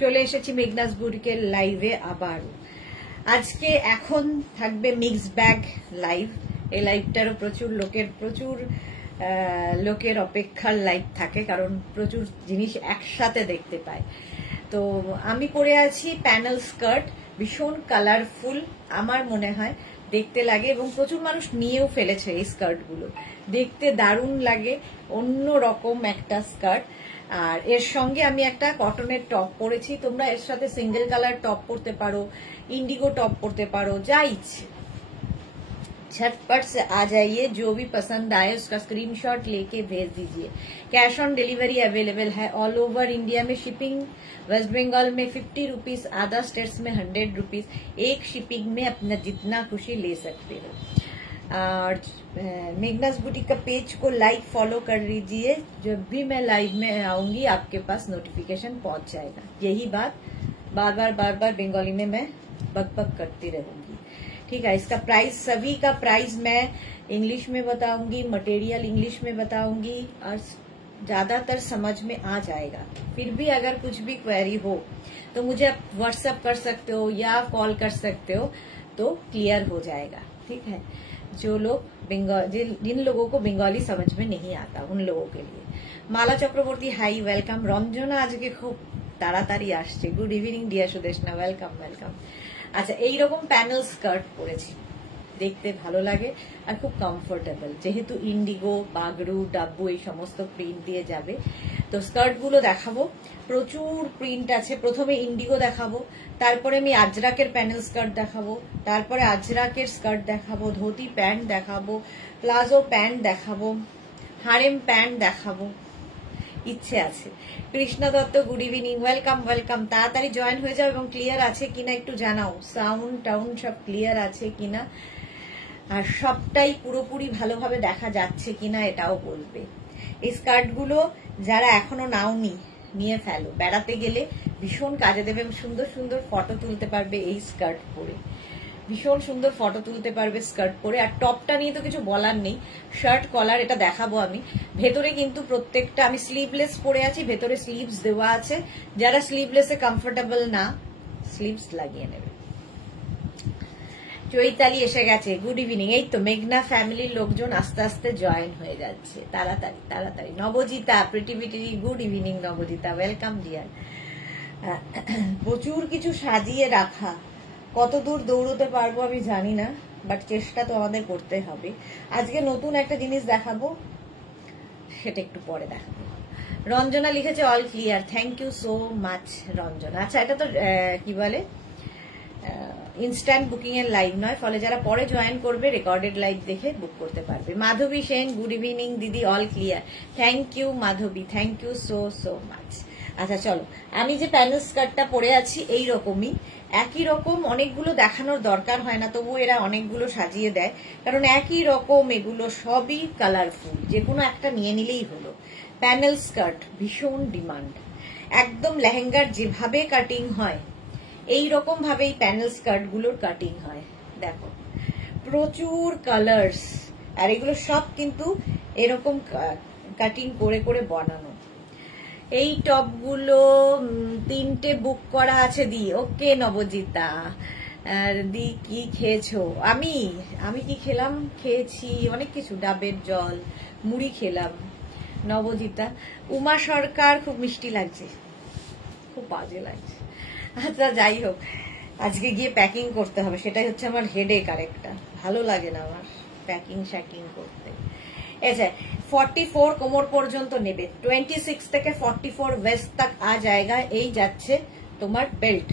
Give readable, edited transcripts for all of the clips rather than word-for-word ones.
চলে এসেছি মেঘনাস বুটিকের লাইভে আবার। আজকে এখন থাকবে মিক্স ব্যাগ লাইভ। এই লাইভটারও প্রচুর লোকের অপেক্ষার লাইভ থাকে, কারণ প্রচুর জিনিস একসাথে দেখতে পায়। তো আমি পরে আছি প্যানেল স্কার্ট, ভীষণ কালারফুল আমার মনে হয় দেখতে লাগে, এবং প্রচুর মানুষ নিয়েও ফেলেছে এই স্কার্টগুলো। দেখতে দারুণ লাগে, অন্য রকম একটা স্কার্ট। আর এর সঙ্গে আমি একটা কটনের টপ পরেছি। তোমরা এর সাথে সিঙ্গেল কালার টপ পরতে পারো, इंडिगो टॉप पड़ते पारो, जा इच्छे झटपट से आ जाइए। जो भी पसंद आए उसका स्क्रीनशॉट लेके भेज दीजिए। कैश ऑन डिलीवरी अवेलेबल है ऑल ओवर इंडिया में। शिपिंग वेस्ट बंगाल में 50 रुपीज, अदर स्टेट्स में 100 रुपीज। एक शिपिंग में अपना जितना खुशी ले सकते हो। और मेघनास बुटीक का पेज को लाइक फॉलो कर लीजिए। जब भी मैं लाइव में आऊंगी आपके पास नोटिफिकेशन पहुंच जाएगा। यही बात बार बार बंगाली में मैं बक करती रहूंगी, ठीक है। इसका प्राइस, सभी का प्राइस मैं इंग्लिश में बताऊंगी, मटेरियल इंग्लिश में बताऊंगी, और ज्यादातर समझ में आ जाएगा। फिर भी अगर कुछ भी क्वेरी हो तो मुझे आप व्हाट्सएप कर सकते हो या कॉल कर सकते हो, तो क्लियर हो जाएगा, ठीक है। जो लोग जिन लोगों को बंगाली समझ में नहीं आता उन लोगों के लिए। माला चक्रवर्ती हाई, वेलकम। रंजना आज के खूब তাড়াতাড়ি আসছে, good evening deer Sudeshna, welcome welcome. আচ্ছা, এইরকম প্যানেল স্কার্ট পরেছি, দেখতে ভালো লাগে আর খুব কমফোর্টেবল, যেহেতু ইন্ডিগো, বাগরু, ডাব্বু এই সমস্ত প্রিন্ট দিয়ে যাবে। তো স্কার্ট গুলো দেখাবো, প্রচুর প্রিন্ট আছে। প্রথমে ইন্ডিগো দেখাবো, তারপরে আমি আজরাকের প্যানেল স্কার্ট দেখাবো, তারপরে আজরাকের স্কার্ট দেখাবো, ধুতি প্যান্ট দেখাবো, প্লাজো প্যান্ট দেখাবো, হারেম প্যান্ট দেখাবো, ইচ্ছে আছে। Krishna Dutta good evening, welcome welcome. তাড়াতাড়ি জয়েন হয়ে যাও এবং ক্লিয়ার আছে কিনা একটু জানাও, সাউন্ড টাউন সব ক্লিয়ার আছে কিনা, আর সবটাই পুরোপুরি ভালোভাবে দেখা যাচ্ছে কিনা এটাও বলবে। এই স্কার্টগুলো যারা এখনো নাওনি নিয়ে ফেলো, বেড়াতে গেলে ভীষণ কাজে দেবে। সুন্দর সুন্দর ফটো তুলতে পারবে এই স্কার্ট পরে, ভীষণ সুন্দর ফটো তুলতে পারবে স্কার্ট পরে। আর টপটা নিয়ে তো কিছু বলার নেই, শার্ট কলার এটা দেখাবো আমি। ভেতরে কিন্তু প্রত্যেকটা আমি স্লিভলেস পরে আছি, ভেতরে স্লিভস দেওয়া আছে। যারা স্লিভলেসে কমফোর্টেবল না, স্লিভস লাগিয়ে নেবে। চৈতালি এসে গেছে, গুড ইভিনিং। এই তো মেঘনা ফ্যামিলির লোকজন আস্তে আস্তে জয়েন হয়ে যাচ্ছে, তাড়াতাড়ি তাড়াতাড়ি। নবজিতা প্রিটিভিটি, গুড ইভিনিং নবজিতা, ওয়েলকাম ডিয়ার। প্রচুর কিছু সাজিয়ে রাখা, কত দূর দৌড়তে পারবো আমি জানি না, বাট চেষ্টা তো আমাদের করতে হবে। আজকে নতুন একটা জিনিস দেখাবো, সেটা একটু পরে দেখাবো। রঞ্জনা লিখেছে all clear, thank you so much Ranjana. আচ্ছা, এটা তো কি বলে ইনস্ট্যান্ট বুকিং এর লাইভ নয়, ফলে যারা পরে জয়েন করবে রেকর্ডেড লাইভ দেখে বুক করতে পারবে। মাধবী সেন গুড ইভিনিং দিদি, all clear, thank you Madhabi, thank you so much. আচ্ছা চলো, আমি যে প্যানেল স্কার্টটা পরে আছি এই রকমই, একই রকম। অনেকগুলো দেখানোর দরকার হয় না, তবু এরা অনেকগুলো সাজিয়ে দেয়, কারণ একই রকম এগুলো সবই কালারফুল, যে কোনো একটা নিয়ে নিলেই হলো। প্যানেল স্কার্ট ভীষণ ডিমান্ড, একদম লেহেঙ্গার যেভাবে কাটিং হয় এই রকম ভাবেই প্যানেল স্কার্ট গুলোর কাটিং হয়। দেখো প্রচুর কালার্স, আর এগুলো সব কিন্তু এরকম কাটিং করে করে বানানো। এই টপগুলো 3টে বুক করা আছে দি। ওকে নবজিতা। আর দি কি খেয়েছো? আমি কি খেলাম, খেয়েছি অনেক কিছু, ডাবের জল, মুড়ি খেলাম। নবজিতা। উমা সরকার খুব মিষ্টি লাগছে, খুব বাজে লাগছে। আচ্ছা যাই হোক, আজকে গিয়ে প্যাকিং করতে হবে, সেটাই হচ্ছে আমার হেডেক। আরেকটা ভালো লাগে না আমার প্যাকিং শ্যাকিং করতে। ऐसा 44 কোমর পর্যন্ত নেবে, 26 থেকে 44 वेस्ट तक आ जाएगा। এই যাচ্ছে তোমার বেল্ট,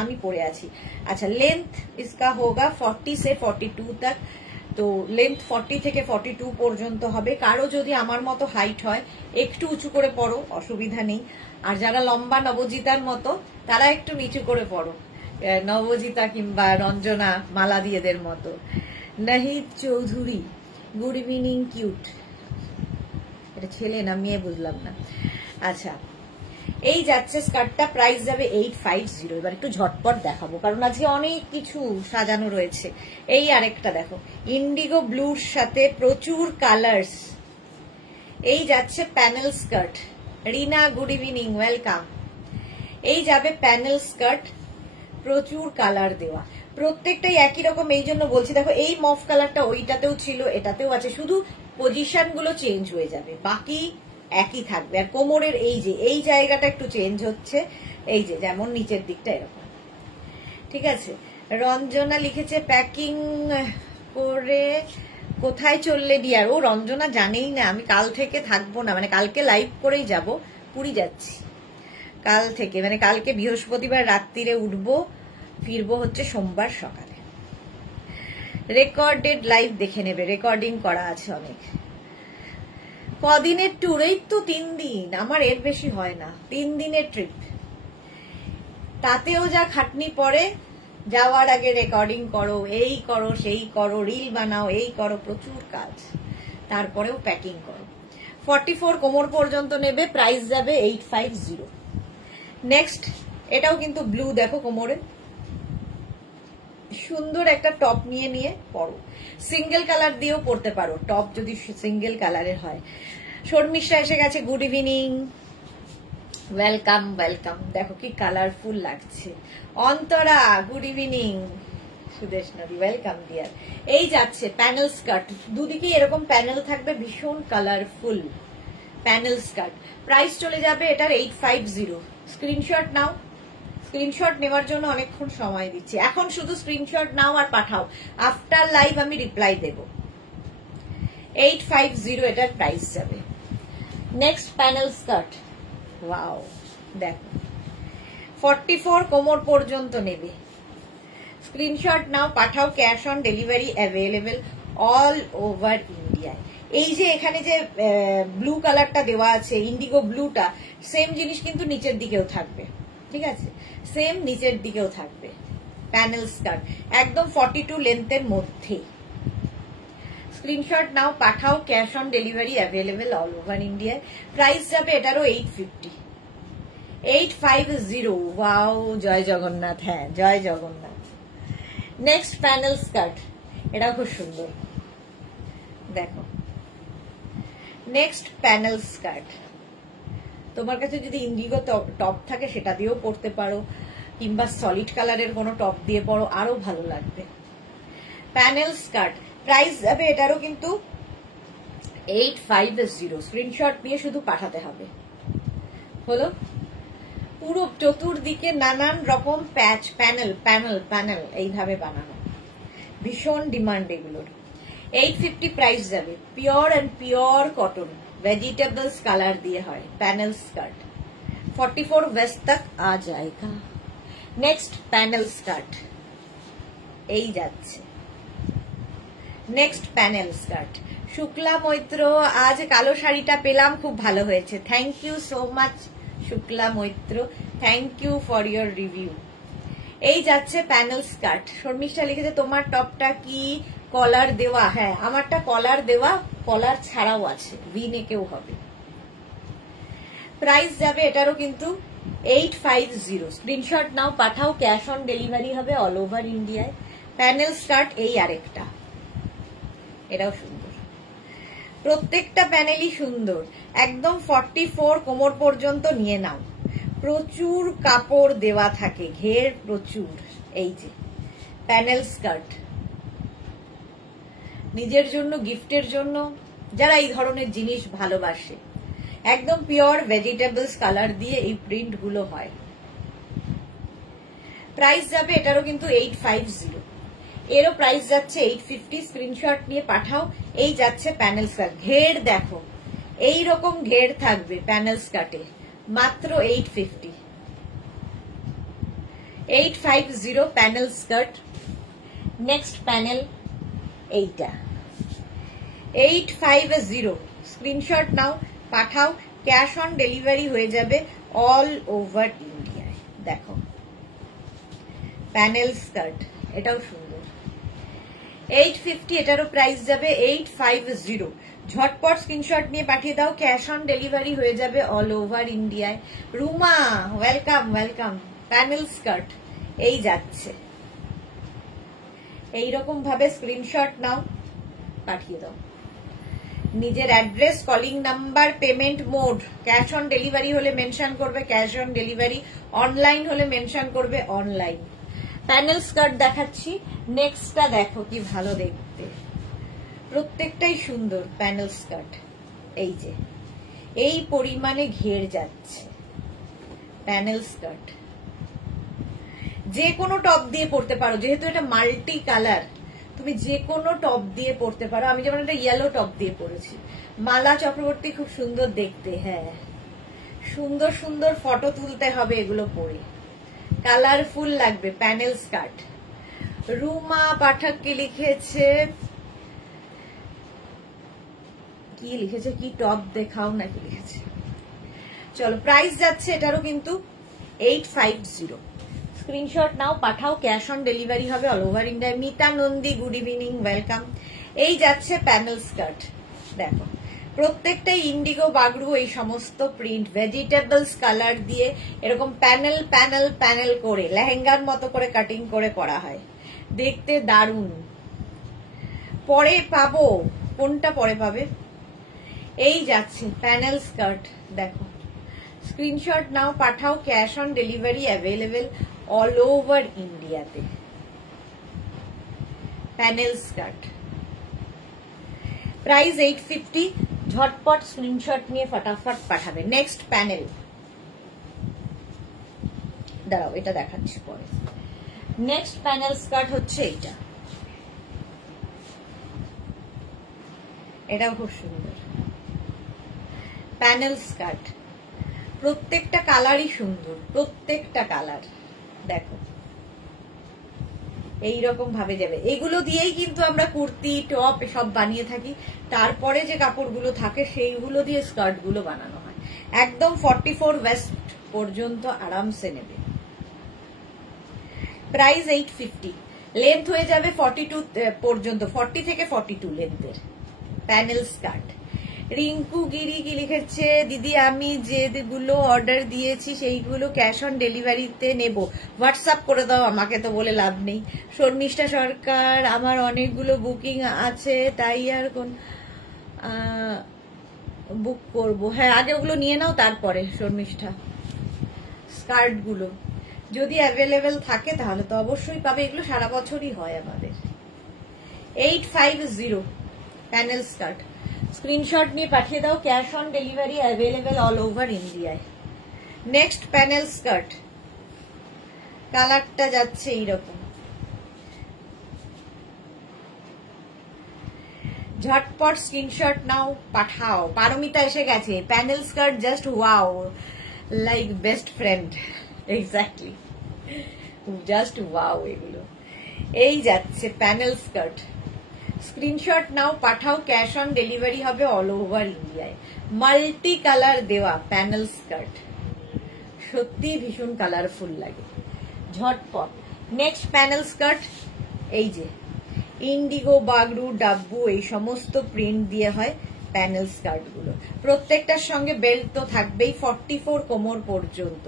আমি পরে আছি। আচ্ছা, লেন্থ इसका होगा 40 से 42 तक। তো লেন্থ 40 থেকে 42 পর্যন্ত হবে। কারো যদি আমার মতো হাইট হয় একটু উঁচু করে পড়ো, অসুবিধা নেই। আর যারা লম্বা নবজিতার মতো তারা একটু নিচু করে পড়ো, নবজিতা কিংবা রঞ্জনা মালা দিয়েদের মতো। Nahid Chowdhury good evening, cute. এটা ছেলে না মেয়ে বুঝলাম না। আচ্ছা, এই যাচ্ছে স্কার্টটা, প্রাইস যাবে 850। এবার একটু ঝটপট দেখাবো, কারণ আজকে অনেক কিছু সাজানো রয়েছে। এই আরেকটা দেখো, ইন্ডিগো ব্লুর সাথে প্রচুর কালার্স। এই যাচ্ছে প্যানেল স্কার্ট। রিনা গুড ইভিনিং, ওয়েলকাম। এই যাবে প্যানেল স্কার্ট, প্রচুর কালার দেওয়া, প্রত্যেকটাই একই রকম। এই জন্য বলছি, দেখো এই মফ কালারটা ওইটাতেও ছিল, এটাতেও আছে, শুধু পজিশন গুলো চেঞ্জ হয়ে যাবে, বাকি একই থাকবে। আর কোমরের এই যে এই জায়গাটা একটু চেঞ্জ হচ্ছে, এই যে যেমন নিচের দিকটা এরকম, ঠিক আছে। রঞ্জনা লিখেছে প্যাকিং করে কোথায় চললে ডিয়ার? ও রঞ্জনা জানেই না আমি কাল থেকে থাকবো না, মানে কালকে লাইভ করেই যাব, পুরী যাচ্ছি কাল থেকে, মানে কালকে বৃহস্পতিবার রাত্রিরে উঠবো, ফিরবো হচ্ছে সোমবার সকালে। রেকর্ডেড লাইভ দেখে নেবে, রেকর্ডিং করা আছে অনেক। কদিনের ট্যুর? এই তো 3 দিন, আমার এর বেশি হয় না, 3 দিনের ট্রিপ। তাতেও যা খাটনি পড়ে, যাওয়ার আগে রেকর্ডিং করো, এই করো সেই করো, রিল বানাও, এই করো, প্রচুর কাজ, তারপরেও প্যাকিং করো। 44 কোমর পর্যন্ত নেবে, প্রাইস যাবে 850। নেক্সট, এটাও কিন্তু ব্লু, দেখো কোমরে সুন্দর একটা টপ নিয়ে পরো, সিঙ্গেল কালার দিয়েও পরতে পারো টপ, যদি সিঙ্গেল কালারের হয়। শর্মিষ্ঠা এসে গেছে, গুড ইভিনিং, ওয়েলকাম ওয়েলকাম। দেখো কি কালারফুল লাগছে। অন্তরা গুড ইভিনিং, সুদেশ নদী ওয়েলকাম ডিয়ার। এই যাচ্ছে প্যানেল স্কার্ট, দুদিকে এরকম প্যানেল থাকবে, ভীষণ কালারফুল প্যানেল স্কার্ট। প্রাইস চলে যাবে এটার 850। স্ক্রিনশট নাও, স্ক্রিনশট নেওয়ার জন্য অনেকক্ষণ সময় দিচ্ছি, এখন শুধু স্ক্রিনশট নাও আর পাঠাও, আফটার লাইভ আমি রিপ্লাই দেব। 850 এটার প্রাইস যাবে। নেক্সট প্যানেল স্কার্ট, ওয়াও দেখো 44 কোমর পর্যন্ত নেবে, স্ক্রিনশট নাও পাঠাও, cash on delivery available all over ইন্ডিয়ায়। এই যে এখানে যে ব্লু কালারটা দেওয়া আছে, ইন্ডিগো ব্লুটা, সেম জিনিস কিন্তু নিচের দিকেও থাকবে, ঠিক আছে, সেম নিচের দিকেও থাকবে। প্যানেল স্কার্ট একদম 42 লেন্থের মধ্যে। স্ক্রিনশট নাও পাঠাও, cash on delivery available all over ইন্ডিয়ায়। প্রাইস যাবে এটারও 850, 850। ওয়াও, জয় জগন্নাথ, হ্যাঁ জয় জগন্নাথ। নেক্সট প্যানেল স্কার্ট, এটা খুব সুন্দর, দেখো নেক্সট প্যানেল স্কার্ট। তোমার কাছে যদি ইন্ডিগো টপ থাকে সেটা দিয়েও পরতে পারো, কিংবা সলিড কালারের কোনো টপ দিয়ে পরো, আরো ভালো লাগবে। প্যানেল স্কার্ট প্রাইস যাবে এটারও কিন্তু 850। স্ক্রিনশট নিয়ে শুধু পাঠাতে হবে। হলো, পুরো চতুর্দিকে নানান রকম প্যাচ, প্যানেল প্যানেল প্যানেল এইভাবে বানানো, ভীষণ ডিমান্ড এগুলোর। 850 প্রাইস যাবে। Pure and pure cotton, vegetables colour দিয়ে হয়, প্যানেল স্কার্ট। 44 वेस्ट तक आ जाएगा। নেক্সট প্যানেল স্কার্ট, এই যাচ্ছে next panel skirt. Shukla Maitra, আজ কালো শাড়িটা পেলাম, খুব ভালো হয়েছে, thank you so much Shukla Maitra, thank you for your review. এই যাচ্ছে প্যানেল স্কার্ট। শর্মিষ্ঠা লিখেছে তোমার টপটা কি কলার দেওয়া? হ্যাঁ, আমারটা কলার দেওয়া, কলার ছাড়াও আছে, ভি নেকেও হবে। প্রাইস যাবে এটারও কিন্তু 850। স্ক্রিনশট নাও পাঠাও, ক্যাশ অন ডেলিভারি হবে অল ওভার ইন্ডিয়ায়। প্যানেল স্কার্ট এই আরেকটা, এটাও সুন্দর, প্রত্যেকটা প্যানেলই সুন্দর, একদম 44 কোমর পর্যন্ত নিয়ে নাও, প্রচুর কাপড় দেওয়া থাকে, ঘের প্রচুর। এই যে প্যানেল স্কার্ট, নিজের জন্য, গিফটের জন্য, যারা এই ধরনের জিনিস ভালোবাসে, একদম পিওর ভেজিটেবলস কালার দিয়ে এই প্রিন্ট গুলো হয়। প্রাইস যাবে এটারও কিন্তু 850, এরও প্রাইস যাচ্ছে 850। স্ক্রিনশট নিয়ে পাঠাও। এই যাচ্ছে প্যানেল স্কার্ট, ঘের দেখো এই রকম ঘের থাকবে প্যানেল স্কার্টে, মাত্র 850, 850 প্যানেল স্কার্ট। নেক্সট প্যানেল এইটা 850, স্ক্রিনশট নাও পাঠাও, ক্যাশ অন ডেলিভারি হয়ে যাবে অল ওভার ইন্ডিয়ায়। দেখো প্যানেল স্কার্ট, এটাও সুন্দর, 850, এটারও প্রাইস যাবে 850। ঝটপট স্ক্রিনশট নিয়ে পাঠিয়ে দাও, ক্যাশ অন ডেলিভারি হয়ে যাবে অল ওভার ইন্ডিয়ায়। Ruma welcome welcome. Panel skirt এই যাচ্ছে, এইরকম ভাবে স্ক্রিনশট নাও পাঠিয়ে দাও। নিজের address, calling number, payment mode, cash on delivery হলে মেনশন করবে ক্যাশ অন ডেলিভারি, অনলাইন হলে মেনশন করবে অনলাইন। প্যানেল স্কার্ট দেখাচ্ছি, নেক্সটটা দেখো কি ভালো দেখতে, প্রত্যেকটাই সুন্দর প্যানেল স্কার্ট। এই যে এই পরিমাণে ঘের যাচ্ছে প্যানেল স্কার্ট, যে কোনো টপ দিয়ে পরতে পারো, যেহেতু এটা মাল্টি কালার তুমি যে কোনো টপ দিয়ে পরতে পারো। আমি যেমন একটা ইয়েলো টপ দিয়ে পরেছি, মালা চক্রবর্তী, খুব সুন্দর দেখতে। হ্যাঁ, সুন্দর সুন্দর ফটো তুলতে হবে এগুলো পরে, কালারফুল লাগবে প্যানেল স্কার্ট। রুমা পাঠক কি লিখেছে, কি টপ দেখাও নাকি লিখেছে। চলো, প্রাইস যাচ্ছে এটারও কিন্তু 850। স্ক্রিনশট নাও, পাঠাও, ক্যাশ অন ডেলিভারি হবে all over India. Mita Nandi, good evening, welcome. এই যাচ্ছে প্যানেল স্কার্ট, দেখো প্রত্যেকটাই ইন্ডিগো বাগড়ু, এই সমস্ত প্রিন্ট, ভেজিটেবলস কালার দিয়ে এরকম প্যানেল প্যানেল প্যানেল করে লেহেঙ্গার মতো করে কাটিং করে করা হয়, দেখতে দারুণ। পরে পাবো, কোনটা পরে পাবে? এই যাচ্ছে প্যানেল স্কার্ট, দেখো স্ক্রিনশট নাও, পাঠাও, cash on delivery available all over ইন্ডিয়াতে। Panel skirt, price 850। ঝটপট স্ক্রিনশট নিয়ে ফটাফট পাঠাবে। নেক্সট প্যানেল, দাঁড়াও এটা দেখাচ্ছি পরে। নেক্সট প্যানেল স্কার্ট হচ্ছে এইটা, এটাও খুব সুন্দর প্যানেল স্কার্ট। প্রত্যেকটা কালারই সুন্দর, প্রত্যেকটা কালার দেখো এইরকম ভাবে যাবে। এগুলো দিয়েই কিন্তু আমরা কুর্তি, টপ সব বানিয়ে থাকি, তারপরে যে কাপড়গুলো থাকে সেইগুলো দিয়ে স্কার্ট গুলো বানানো হয়। একদম 44 ওয়েস্ট পর্যন্ত আরামসে নেবে। প্রাইস 850, লেন্থ হয়ে যাবে 42 পর্যন্ত, 40 থেকে 42 লেন্থের প্যানেল স্কার্ট। রিঙ্কু গিরি কি লিখেছে, দিদি আমি যেগুলো অর্ডার দিয়েছি সেইগুলো ক্যাশ অন ডেলিভারিতে নেব, হোয়াটসঅ্যাপ করে দাও, আমাকে তো বলে লাভ নেই। শর্মিষ্ঠা সরকার, আমার অনেকগুলো বুকিং আছে তাই আর কোন বুক করব। হ্যাঁ, আগে ওগুলো নিয়ে নাও তারপরে। শর্মিষ্ঠা, স্কার্ট গুলো যদি অ্যাভেলেবেল থাকে তাহলে তো অবশ্যই পাবে, এগুলো সারা বছরই হয় আমাদের। 850 প্যানেল স্কার্ট, স্ক্রিনশট নিয়ে পাঠিয়ে দাও, cash on delivery available all over ইন্ডিয়ায়। নেক্সট প্যানেল স্কার্ট, কালারটা যাচ্ছে এইরকম, ঝটপট স্ক্রিনশট নাও, পাঠাও। পারমিতা এসে গেছে, panel skirt just wow, like best friend, exactly just wow. এগুলো এই যাচ্ছে প্যানেল স্কার্ট, স্ক্রিনশট নাও, পাঠাও, ক্যাশ অন ডেলিভারি হবে অল ওভার ইন্ডিয়ায়। মাল্টি কালার দেওয়া প্যানেল স্কার্ট, সত্যি ভীষণ কালারফুল লাগে, ঝটপট। নেক্সট প্যানেল স্কার্ট, এই যে ইন্ডিগো, বাগড়ু, ডাব্বু এই সমস্ত প্রিন্ট দিয়ে হয় প্যানেল স্কার্ট গুলো। প্রত্যেকটার সঙ্গে বেল্ট তো থাকবেই, 44 কোমর পর্যন্ত।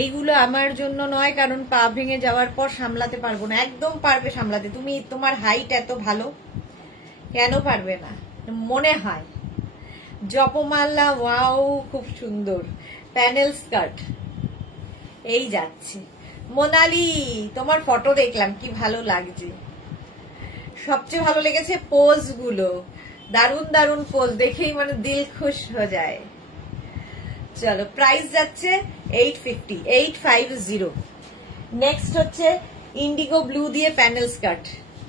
এইগুলো আমার জন্য নয়, কারণ পা ভেঙে যাওয়ার পর সামলাতে পারবো না। একদম পারবে সামলাতে, তুমি, তোমার হাইট এত ভালো, কেন পারবে না? মনে হয়। জপমালা, ওয়াও খুব সুন্দর প্যানেল স্কার্ট, এই যাচ্ছে। মোনালি, তোমার ফটো দেখলাম, কি ভালো লাগছে। সবচেয়ে ভালো লেগেছে পোজ গুলো, দারুণ দারুণ পোজ, দেখেই মানে দিল খুশ হয়ে যায়। চলো, প্রাইস যাচ্ছে 850। নেক্সট হচ্ছে ইন্ডিগো ব্লু দিয়ে প্যানেল স্কার্ট,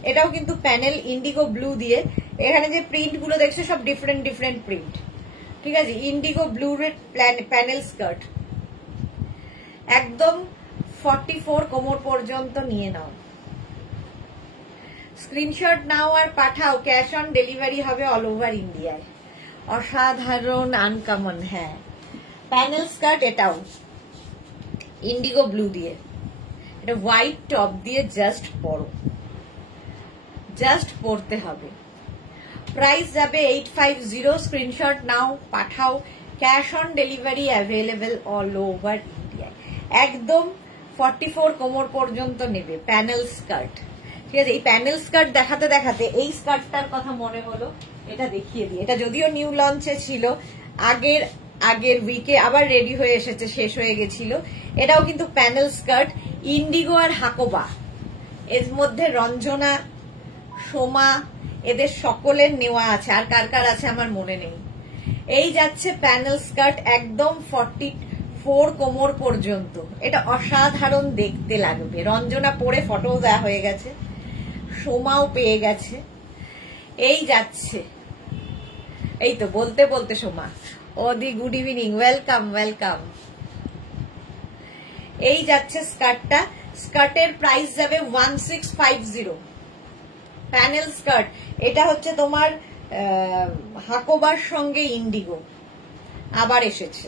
এটাও কিন্তু প্যানেল ইন্ডিগো ব্লু দিয়ে। এখানে যে প্রিন্ট গুলো দেখছো সব ডিফারেন্ট ডিফারেন্ট প্রিন্ট, ঠিক আছে। ইন্ডিগো ব্লু প্যানেল স্কার্ট, একদম 44 কোমর পর্যন্ত নিয়ে নাও, স্ক্রিনশট নাও আর পাঠাও, ক্যাশ অন ডেলিভারি হবে অল ওভার ইন্ডিয়ায়। অসাধারণ আনকমন, হ্যাঁ প্যানেল স্কার্ট, এটাও ইন্ডিগো ব্লু দিয়ে, এটা হোয়াইট টপ দিয়ে জাস্ট পরো, জাস্ট পরতে হবে। প্রাইস যাবে 850, স্ক্রিনশট নাও, পাঠাও, cash on delivery available all over ইন্ডিয়ায়। একদম 44 কোমর পর্যন্ত নেবে প্যানেল স্কার্ট, ঠিক আছে। এই প্যানেল স্কার্ট দেখাতে দেখাতে এই স্কার্টটার কথা মনে হলো, এটা দেখিয়ে দিই। এটা যদিও নিউ লঞ্চে ছিল, আগের উইকে আবার রেডি হয়ে এসেছে, শেষ হয়ে গেছিল। এটাও কিন্তু প্যানেল স্কার্ট, ইন্ডিগো আর হাকোবা, এর মধ্যে রঞ্জনা, সোমা, এদের সকলের নেওয়া আছে, আর কার কার আছে আমার মনে নেই। এই যাচ্ছে প্যানেল স্কার্ট, একদম 44 কোমর পর্যন্ত। এটা অসাধারণ দেখতে লাগবে। রঞ্জনা পরে ফটো দেওয়া হয়ে গেছে, সোমাও পেয়ে গেছে। এই যাচ্ছে, এই তো বলতে বলতে সোমা, ওদি গুড ইভিনিং, ওয়েলকাম ওয়েলকাম। এই যাচ্ছে স্কার্টটা, স্কার্টের প্রাইস যাবে 1650। প্যানেল স্কার্ট, এটা হচ্ছে তোমার হাকোবার সঙ্গে ইন্ডিগো আবার এসেছে।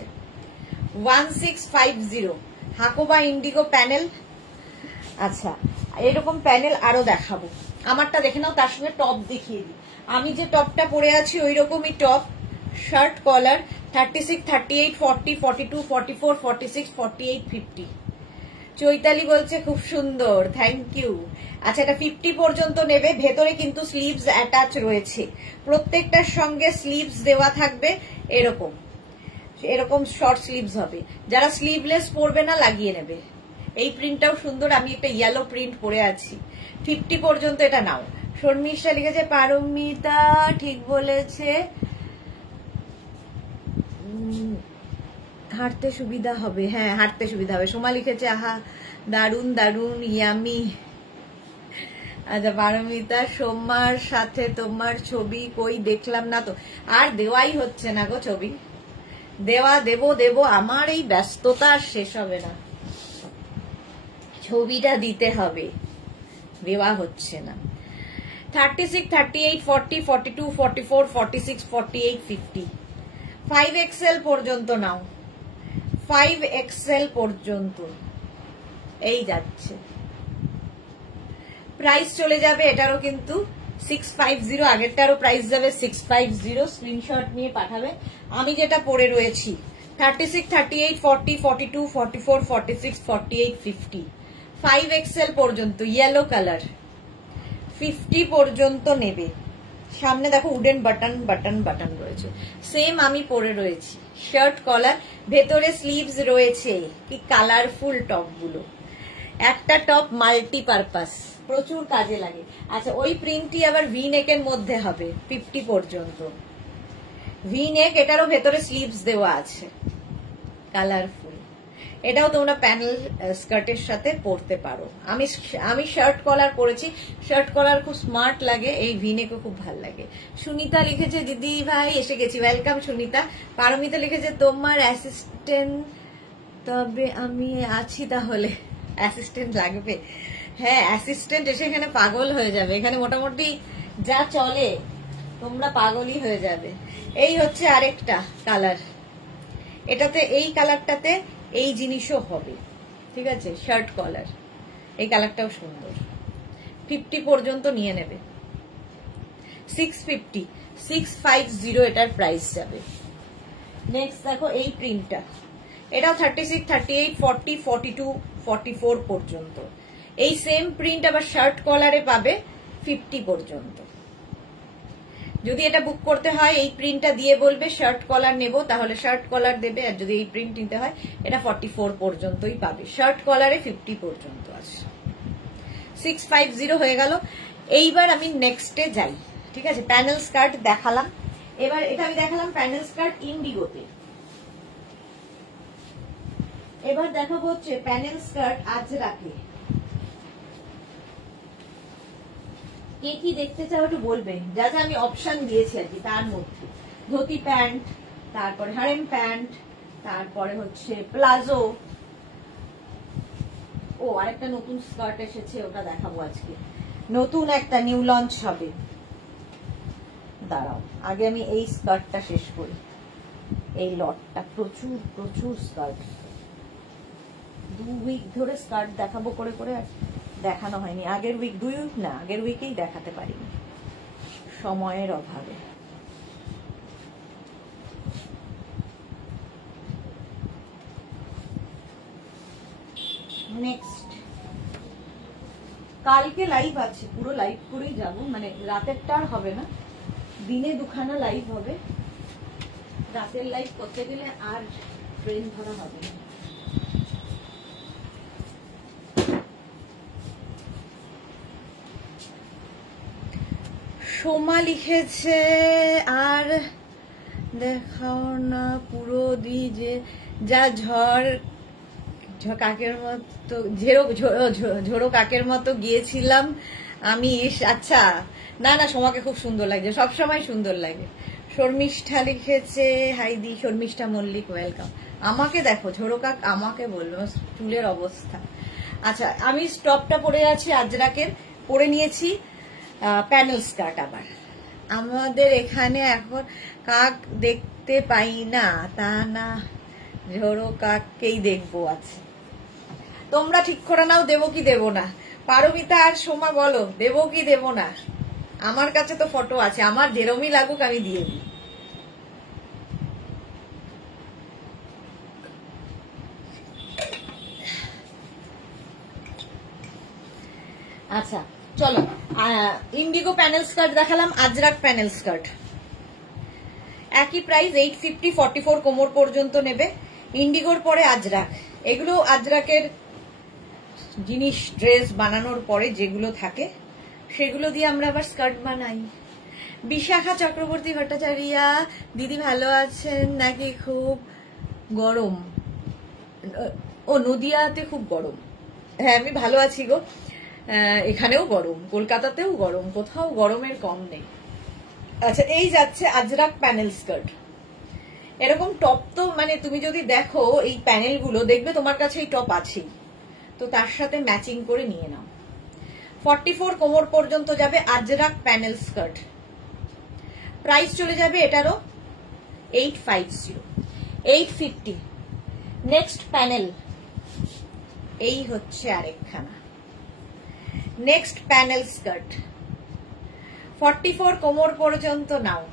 1650 হাকোবা ইন্ডিগো প্যানেল। আচ্ছা, এরকম প্যানেল আরো দেখাবো, আমারটা দেখে নাও, তার সঙ্গে টপ দেখিয়ে দিই। আমি যে টপটা পরে আছি ওই রকমই টপ, শার্ট কলার, 36, 38, 40, 42, 44, 46, 48, 50। চৈতালি বলছে খুব সুন্দর, থ্যাংক ইউ। আচ্ছা, এটা 50 পর্যন্ত নেবে। ভেতরে কিন্তু স্লিভস অ্যাটাচ রয়েছে, প্রত্যেকটার সঙ্গে স্লিভস দেওয়া থাকবে। এরকম শর্ট স্লিভস হবে, যারা স্লিভলেস পরবে না লাগিয়ে নেবে। এই প্রিন্টটাও সুন্দর, আমি একটা ইয়েলো প্রিন্ট পরে আছি। 50 পর্যন্ত এটা নাও। শর্মিষ্ঠা লিখেছে পারমিতা ঠিক বলেছে, হাঁটতে সুবিধা হবে। হ্যাঁ, হাঁটতে সুবিধা হবে। সোমা লিখেছে আহা দারুন দারুন, ইয়ামি। আচ্ছা, পারমিতা, সোমার সাথে তোমার ছবি কই দেখলাম না তো। আর দেওয়াই হচ্ছে না গো ছবি, দেবো আমার এই ব্যস্ততা শেষ হবে না, ছবিটা দিতে হবে, দেওয়া হচ্ছে না। 36, 38, 40, 42, 44, 46, 48, 50। 5XL পর্যন্ত নাও, 5XL পর্যন্ত। এই যাচ্ছে, প্রাইস চলে যাবে এটারও কিন্তু 650, আগেরটারও প্রাইস যাবে 650। স্ক্রিনশট নিয়ে পাঠাবে। আমি যেটা পরে রয়েছি 36, 38, 40, 42, 44, 46, 48, 50। 5XL পর্যন্ত, ইয়েলো কালার, 50 পর্যন্ত নেবে। সামনে দেখো উডেন বাটন রয়েছে, সেম আমি পরে রয়েছি। শার্ট কলার, ভেতরে স্লিভস রয়েছে। কি কালারফুল টপ গুলো, একটা টপ মাল্টিপারপাস, প্রচুর কাজে লাগে। আচ্ছা, ওই প্রিন্টটি আবার ভি নেকের মধ্যে হবে 50 পর্যন্ত। ভি নেক, এটারও ভেতরে স্লিভস দেওয়া আছে, কালারফুল। এটাও তোমরা প্যানেল স্কার্টের সাথে পরতে পারো। আমি শার্ট কলার পরেছি, শার্ট কলার খুব স্মার্ট লাগে, এই ভি নেকও খুব ভালো লাগে। সুনিতা লিখেছে দিদি ভাই এসে গেছি, ওয়েলকাম সুনিতা। পারমিতা লিখেছে তোমার অ্যাসিস্ট্যান্ট, তবে আমি আছি তাহলে। অ্যাসিস্ট্যান্ট লাগবে? হ্যাঁ, অ্যাসিস্ট্যান্ট এসে এখানে পাগল হয়ে যাবে। এখানে মোটামুটি যা চলে তোমরা পাগলই হয়ে যাবে। এই হচ্ছে আরেকটা কালার, এটাতে এই কালারটাতে এই জিনিসও হবে, ঠিক আছে। শার্ট কলার, এই কালারটাও সুন্দর। 50 পর্যন্ত নিয়ে নেবে। 650, 650 এটার প্রাইস যাবে। নেক্সট দেখো এই প্রিন্টটা, এটাও 36, 38, 40, 42, 44 পর্যন্ত। এই সেম প্রিন্ট আবার শার্ট কলারে পাবে 50 পর্যন্ত। যদি এটা বুক করতে হয় এই প্রিন্টটা দিয়ে বলবে শার্ট কলার নেব, তাহলে শার্ট কলার দেবে। আর যদি এই প্রিন্ট নিতে হয় এটা 44 পর্যন্তই পাবে। শার্ট কলারে 50 পর্যন্ত আছে। 650 হয়ে গেল। এইবার আমি নেক্সটে যাই, ঠিক আছে। প্যানেল স্কার্ট দেখালাম, এবার এটা আমি দেখালাম প্যানেল স্কার্ট ইন্ডিগোতে। এবার দেখাবো হচ্ছে প্যানেল স্কার্ট আজরাকে। কে কি দেখতে চাও একটু বলবেন, যা যা আমি অপশন দিয়েছি আর কি, তার মধ্যে ধুতি প্যান্ট, তারপরে হারেম প্যান্ট, তারপরে হচ্ছে প্লাজো। ও আরেকটা নতুন স্কার্ট এসেছে, ওটা দেখাবো আজকে। নতুন একটা নিউ লঞ্চ হবে, দাঁড়াও আগে আমি এই স্কার্টটা শেষ করি। এই লটটা প্রচুর প্রচুর স্কার্ট, 2 উইক ধরে স্কার্ট দেখাবো করে করে আর দেখানো হয়নি। আগের উইক, 2 উইক না, আগের উইকেই দেখাতে পারিনি সময়ের অভাবে। নেক্সট কালকে লাইভ আছে, পুরো লাইভ করেই যাব, মানে রাতেরটা আর হবে না, দিনে দুখানা লাইভ হবে। রাতের লাইভ করতে গেলে আর ট্রেন ধরা হবে না। সোমা লিখেছে আর দেখাও না পুরো দি যে যা ঝড় কাকের মতো ঝোড়ো কাকের মতো গিয়েছিলাম আমি। আচ্ছা, না না, সোমাকে খুব সুন্দর লাগছে, সবসময় সুন্দর লাগে। শর্মিষ্ঠা লিখেছে হাইদি, শর্মিষ্ঠা মল্লিক ওয়েলকাম। আমাকে দেখো ঝোড়ো কাক, আমাকে বললো চুলের অবস্থা। আচ্ছা, আমি স্টপটা পরে আছি আজরাকের, পরে নিয়েছি প্যানেল স্কার্ট। আবার আমাদের এখানে এখন কাক দেখতে পাই না, তা না ঝোড়ো কাককেই দেখবো। আছে, তোমরা ঠিক করে নাও দেবো কি দেবো না। পারমিতা আর সোমা বলো দেবো কি দেবো না। আমার কাছে তো ফটো আছে, আমার যেরমই লাগুক আমি দিয়ে দিই। আচ্ছা চলো, ইন্ডিগো প্যানেল স্কার্ট দেখালাম, আজরাক প্যানেল স্কার্ট একই প্রাইস 850, 44 কোমর পর্যন্ত নেবে। ইন্ডিগোর পরে আজরাক, এগুলো আজরাকের জিনিস, ড্রেস বানানোর পরে যেগুলো থাকে সেগুলো দিয়ে আমরা আবার স্কার্ট বানাই। বিশাখা চক্রবর্তী ভট্টাচার্যা, দিদি ভালো আছেন নাকি? খুব গরম, ও নদিয়াতে খুব গরম। হ্যাঁ আমি ভালো আছি গো, এখানেও গরম, কলকাতাতেও গরম, কোথাও গরমের কম নেই। আচ্ছা, এই যাচ্ছে আজরাক প্যানেল স্কার্ট। এরকম টপ তো মানে তুমি যদি দেখো এই প্যানেলগুলো, দেখবে তোমার কাছে এই টপ আছেই, তো তার সাথে ম্যাচিং করে নিয়ে নাও। 44 কোমর পর্যন্ত যাবে আজরাক প্যানেল স্কার্ট। প্রাইস চলে যাবে এটারও 850, 850। নেক্সট প্যানেল, এই হচ্ছে আরেকখানা নেক্সট প্যানেল স্কার্ট। 44 কোমর পর্যন্ত নাও।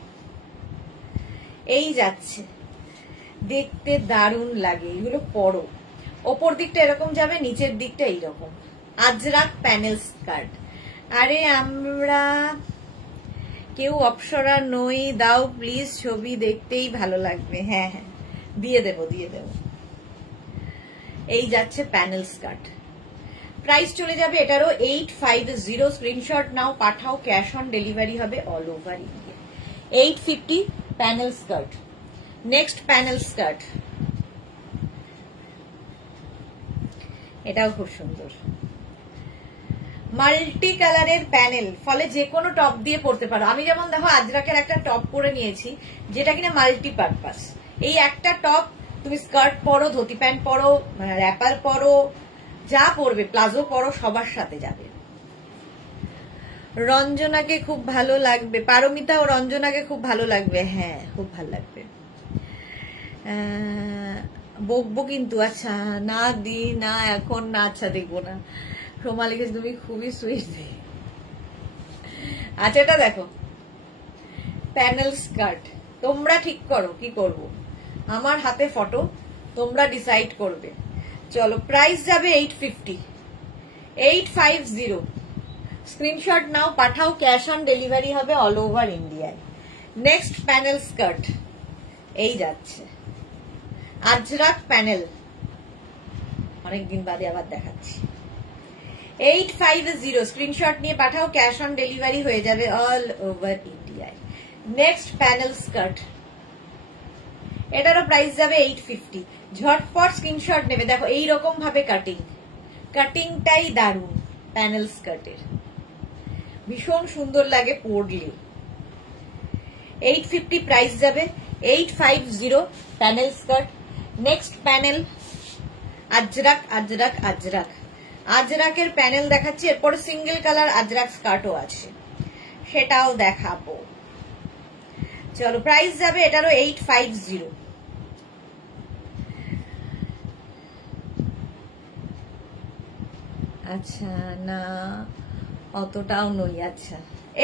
এই যাচ্ছে, দেখতে দারুণ লাগে এগুলো। পরো, ওপর দিকটা এরকম যাবে, নিচের দিকটা এইরকম। Ajrak panel skirt. আরে আমরা কেউ অপসরা নই, দাও প্লিজ, ছবি দেখতেই ভালো লাগবে। হ্যাঁ হ্যাঁ দিয়ে দেব, দিয়ে দেব। এই যাচ্ছে প্যানেল স্কার্ট। প্রাইস চলে যাবে এটারও 850। স্ক্রিনশট নাও, পাঠাও, ক্যাশ অন ডেলিভারি হবে all over India. 850 panel skirt. Next panel skirt, এটাও খুব সুন্দর, মাল্টি কালারের প্যানেল, ফলে যে কোনো টপ দিয়ে পরতে পারো। আমি যেমন দেখো আজরাকের একটা টপ পরে নিয়েছি যেটা কিনা মাল্টি পারপাস। এই একটা টপ তুমি স্কার্ট পরো, ধুতি প্যান্ট পরো, র্যাপার পরো, যা পরবে, প্লাজো পরো, সবার সাথে যাবে। রঞ্জনাকে খুব ভালো লাগবে, পারমিতা ও রঞ্জনাকে খুব ভালো লাগবে। হ্যাঁ খুব ভালো লাগবে। বকবো কিন্তু, আচ্ছা না দি না এখন না, আচ্ছা দেখবো না। সোমা লিখেছে তুমি খুবই সুইট। আচ্ছা এটা দেখো প্যানেল স্কার্ট, তোমরা ঠিক করো কি করব, আমার হাতে ফটো, তোমরা ডিসাইড করবে। চলো, প্রাইস যাবে 850, 850। স্ক্রিনশট নাও, পাঠাও, ক্যাশ অন ডেলিভারি হবে অল ওভার ইন্ডিয়ায়। নেক্সট প্যানেল স্কার্ট, এই যাচ্ছে আজরাক প্যানেল, অনেকদিন বাদে আবার দেখাচ্ছি। 850, স্ক্রিনশট নিয়ে পাঠাও, ক্যাশ অন ডেলিভারি হয়ে যাবে অল ওভার ইন্ডিয়ায়। নেক্সট প্যানেল স্কার্ট, এটারও প্রাইস যাবে 850। ঝটপট স্ক্রিনশট নেবে। দেখো এইরকম ভাবে কাটিং, কাটিংটাই দারুণ প্যানেল স্কার্টের, ভীষণ সুন্দর লাগে পরলে। 850 প্রাইস যাবে, 850 panel skirt. Next panel Ajrakh, Ajrakh, Ajrakh, আজরাকের প্যানেল দেখাচ্ছি। এরপরে সিঙ্গেল কালার আজরাক স্কার্টও আছে, সেটাও দেখাবো। চলো, প্রাইস যাবে এটারও 850। আচ্ছা না অতটাও নই। আচ্ছা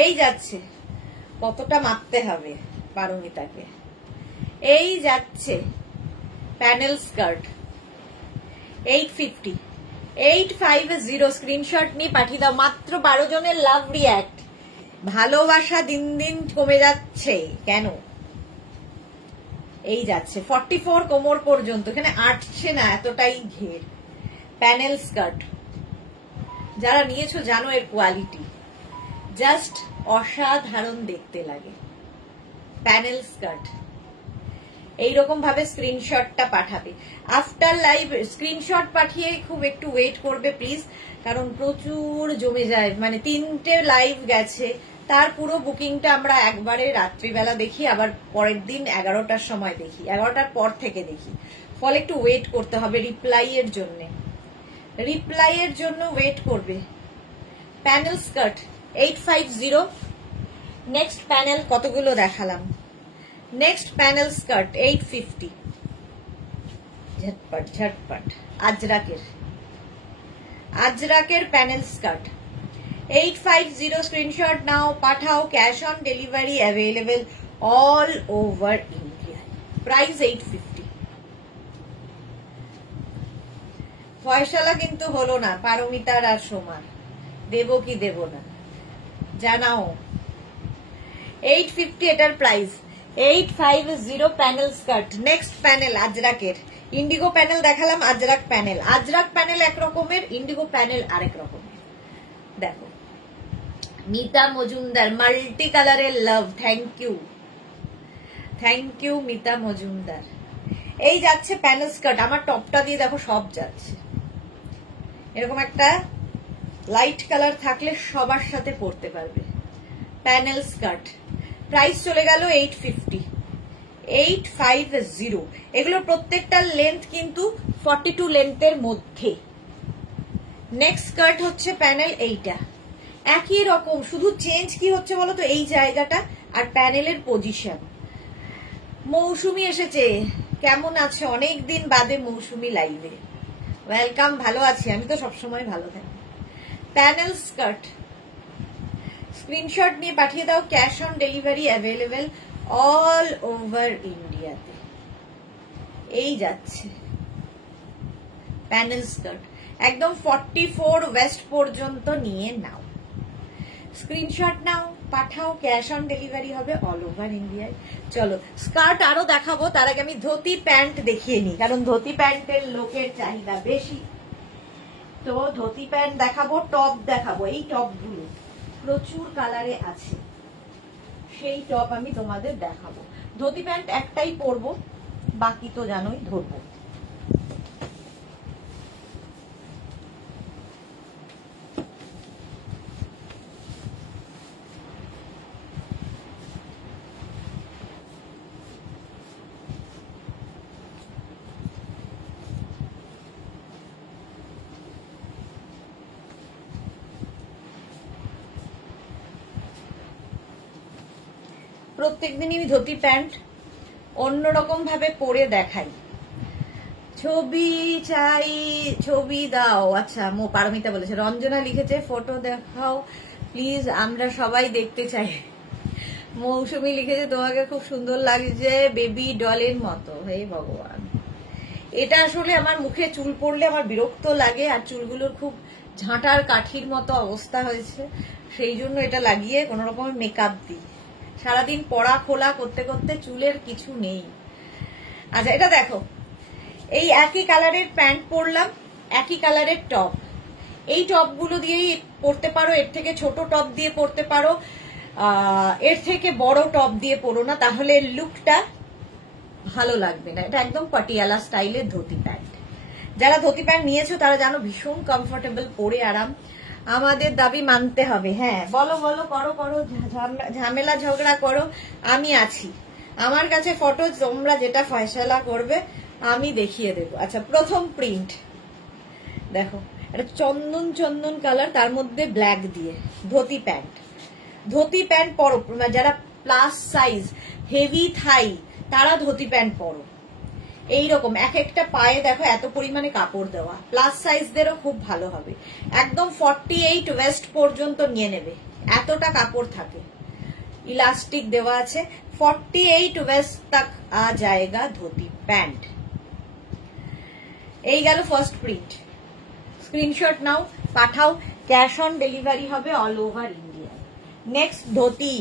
এই যাচ্ছে, কতটা মাপতে হবে পারমিতাকে। এই যাচ্ছে প্যানেল স্কার্ট 850। 850 স্ক্রিনশট নিয়ে পাঠিয়ে দাও। মাত্র 12 জনের লাভ রিঅ্যাক্ট। ভালোবাসা দিন দিন কমে যাচ্ছে কেন? এই যাচ্ছে 44 কোমর পর্যন্ত, এখানে আটছে না, এতটাই ঘের। প্যানেল স্কার্ট যারা নিয়েছো জানো এর কোয়ালিটি জাস্ট অসাধারণ দেখতে লাগে। প্যানেল স্কার্ট এইরকম ভাবে স্ক্রিনশটটা পাঠাবে। আফটার লাইভ স্ক্রিনশট পাঠিয়ে খুব একটু ওয়েট করবে প্লিজ, কারণ প্রচুর জমে যায়। মানে 3টে লাইভ গেছে, তার পুরো বুকিংটা আমরা একবারে রাত্রিবেলা দেখি, আবার পরের দিন 11টার সময় দেখি, 11টার পর থেকে দেখি, ফলে একটু ওয়েট করতে হবে রিপ্লাইয়ের জন্য ওয়েট করবে। Panel skirt 850। নেক্সট প্যানেল কতগুলো দেখালাম। Next panel skirt 850। ঝটপট আজরাকের প্যানেল স্কার্ট 850 স্ক্রিনশট নাও, পাঠাও। Cash on delivery available all over India. Price 850। ফয়সালা কিন্তু হলো না পারমিতার আর সোমার, দেব কি দেব না জানাও। 850 এটার price. 850 panel skirt. Next panel আজরাকের। ইন্ডিগো প্যানেল দেখালাম, আজরাক প্যানেল এক রকমের, ইন্ডিগো প্যানেল আরেক রকমের। দেখো মিতা মজুমদার, মাল্টি কালারের love. Thank you Mita Majumdar. এই যাচ্ছে প্যানেল স্কার্ট। আমার টপটা দিয়ে দেখো সব যাচ্ছে। এরকম একটা লাইট কালার থাকলে সবার সাথে পরতে পারবে। প্যানেল স্কার্ট প্রাইস চলে গেল 850। 850। এগুলোর প্রত্যেকটার লেন্থ কিন্তু 42 লেন্থের মধ্যে। নেক্সট স্কার্ট হচ্ছে প্যানেল এইটা, একই রকম, শুধু চেঞ্জ কি হচ্ছে বলতো এই জায়গাটা আর প্যানেলের পজিশন। মৌসুমি এসেছে, কেমন আছে? অনেকদিন বাদে মৌসুমি লাইভে। ওয়েলকাম। ভালো আছি, আমি তো সবসময় ভালো থাকি। প্যানেল স্কার্ট স্ক্রিনশট নিয়ে পাঠিয়ে দাও। Cash on delivery available all over ইন্ডিয়াতে। এই যাচ্ছে প্যানেল স্কার্ট, একদম 44 ওয়েস্ট পর্যন্ত নিয়ে নাও। স্ক্রিনশট নাও, পাঠাও। ক্যাশ অন ডেলিভারি হবে অল ওভার ইন্ডিয়ায়। চলো স্কার্ট আরো দেখাবো, তার আগে আমি ধুতি প্যান্ট দেখিয়ে নিই, কারণ ধুতি প্যান্টের লোকের চাহিদা বেশি। তো ধুতি প্যান্ট দেখাবো, টপ দেখাবো। এই টপগুলো প্রচুর কালারে আছে, সেই টপ আমি তোমাদের দেখাবো। ধুতি প্যান্ট একটাই পরবো, বাকি তো জানোই ধরবো। প্রত্যেকদিনই আমি ধুতি প্যান্ট অন্যরকম ভাবে পরে দেখাই। ছবি চাই, ছবি দাও। আচ্ছা পারমিতা বলেছে, রঞ্জনা লিখেছে ফটো দেখাও প্লিজ, আমরা সবাই দেখতে চাই। মৌসুমি লিখেছে তোমাকে খুব সুন্দর লাগছে বেবি ডলের মতো। হে ভগবান, এটা আসলে আমার মুখে চুল পড়লে আমার বিরক্ত লাগে, আর চুলগুলোর খুব ঝাঁটার কাঠির মতো অবস্থা হয়েছে, সেই জন্য এটা লাগিয়ে কোন রকমের মেকআপ দিই। সারাদিন পড়া খোলা করতে করতে চুলের কিছু নেই। আচ্ছা এটা দেখো, এই একই কালারের প্যান্ট পরলাম, একই কালারের টপ। এই টপগুলো দিয়েই পরতে পারো, এর থেকে ছোট টপ দিয়ে পরতে পারো, এর থেকে বড় টপ দিয়ে পরো না, তাহলে লুকটা ভালো লাগবে না। এটা একদম পাটিয়ালা স্টাইলের ধুতি প্যান্ট। যারা ধুতি প্যান্ট নিয়েছো তারা জানো ভীষণ কমফোর্টেবল, পরে আরাম। আমাদের দাবি মানতে হবে। হ্যাঁ বলো বলো, করো করো, ঝামেলা ঝগড়া করো, আমি আছি। আমার কাছে ফটো তোমরা যেটা ফয়সালা করবে আমি দেখিয়ে দেবো। আচ্ছা প্রথম প্রিন্ট দেখো, এটা চন্দন চন্দন কালার, তার মধ্যে ব্ল্যাক দিয়ে ধুতি প্যান্ট। ধুতি প্যান্ট পরো, যারা প্লাস সাইজ হেভি থাই তারা ধুতি প্যান্ট পরো। এইরকম এক একটা পায়ে দেখো এত পরিমাণে কাপড় দেওয়া, প্লাস সাইজদেরও খুব ভালো হবে। একদম 48 ওয়েস্ট পর্যন্ত নিয়ে নেবে, এতটা কাপড় থাকে, ইলাস্টিক দেওয়া আছে। 48 ওয়েস্ট তক আ জায়গা ধুতি প্যান্ট। এই গেল ফার্স্ট প্রিন্ট। স্ক্রিনশট নাও, পাঠাও, ক্যাশ অন ডেলিভারি হবে all over India. Next dhoti,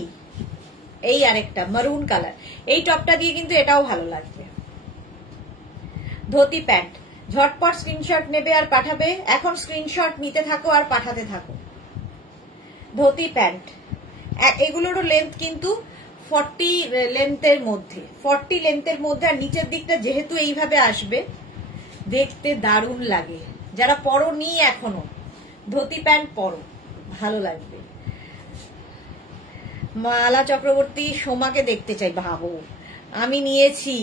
এই আরেকটা মারুন কালার, এই টপটা দিয়ে কিন্তু এটাও ভালো লাগবে। ধোতি প্যান্ট, ঝটপট স্ক্রিনশট নেবে আর পাঠাবে, এখন স্ক্রিনশট নিতে থাকো আর পাঠাতে থাকো। ধোতি প্যান্ট, এগুলোরও লেন্থ কিন্তু 40 লেন্থের মধ্যে, 40 লেন্থের মধ্যে, আর নিচের দিকটা যেহেতু এইভাবে আসবে দেখতে দারুণ লাগে। যারা পরোনি এখনো ধোতি প্যান্ট পরো, ভালো লাগবে। মালা চক্রবর্তী, সোমাকে দেখতে চাই, ভাবো আমি নিয়েছি।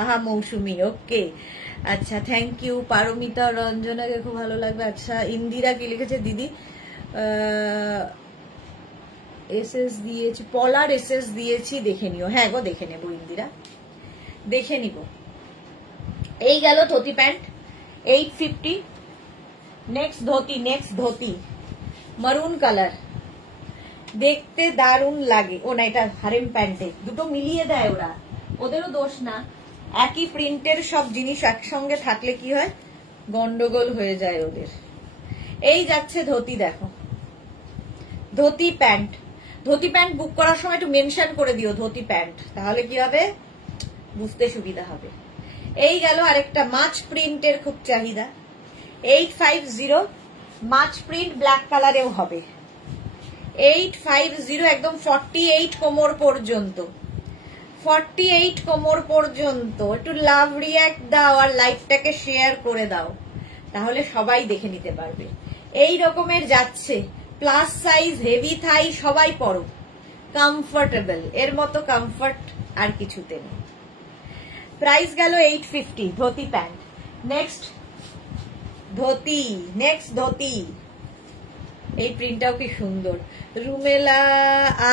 আহা মৌসুমি, ওকে আচ্ছা থ্যাংক ইউ। পারমিতা রঞ্জনাকে খুব ভালো লাগবে। আচ্ছা ইন্দিরা কি লিখেছে দিদি, এসএস দিয়েছি, পলার এসএস দিয়েছি, দেখে নিও। হ্যাঁ গো দেখে নেবো ইন্দিরা, দেখে নিব। এই গেল ধোতি প্যান্ট 850। নেক্সট ধোতি মারুন কালার, দেখতে দারুণ লাগে। ও না, এটা হারেম প্যান্টে, দুটো মিলিয়ে দেয় ওরা, ওদেরও দোষ না। একই প্রিন্টের সব জিনিস একসঙ্গে থাকলে কি হয়, গন্ডগোল হয়ে যায় ওদের। এই যাচ্ছে ধোতি, দেখো ধোতি প্যান্ট। ধোতি প্যান্ট বুক করার সময় একটু মেনশন করে দিও ধোতি প্যান্ট, তাহলে কি হবে বুঝতে সুবিধা হবে। এই গেল আরেকটা মাছ প্রিন্টের খুব চাহিদা, 850 মাছ প্রিন্ট, ব্ল্যাক কালারেও হবে। 850 একদম 48 কোমর পর্যন্ত, 48 কোমর পর্যন্ত। একটু লাভ রিয়াক্ট দাও আর লাইভটাকে শেয়ার করে দাও, তাহলে সবাই দেখে নিতে পারবে। এই রকমের যাচ্ছে, প্লাস সাইজ, হেভি থাই, সবাই পরো, কমফোর্টেবল, এর মতো কমফর্ট আর কিছুতে নেই। প্রাইস গেল 850 ধোতি প্যান্ট। নেক্সট ধোতি, এই প্রিন্টটাও কি সুন্দর। রুমেলা,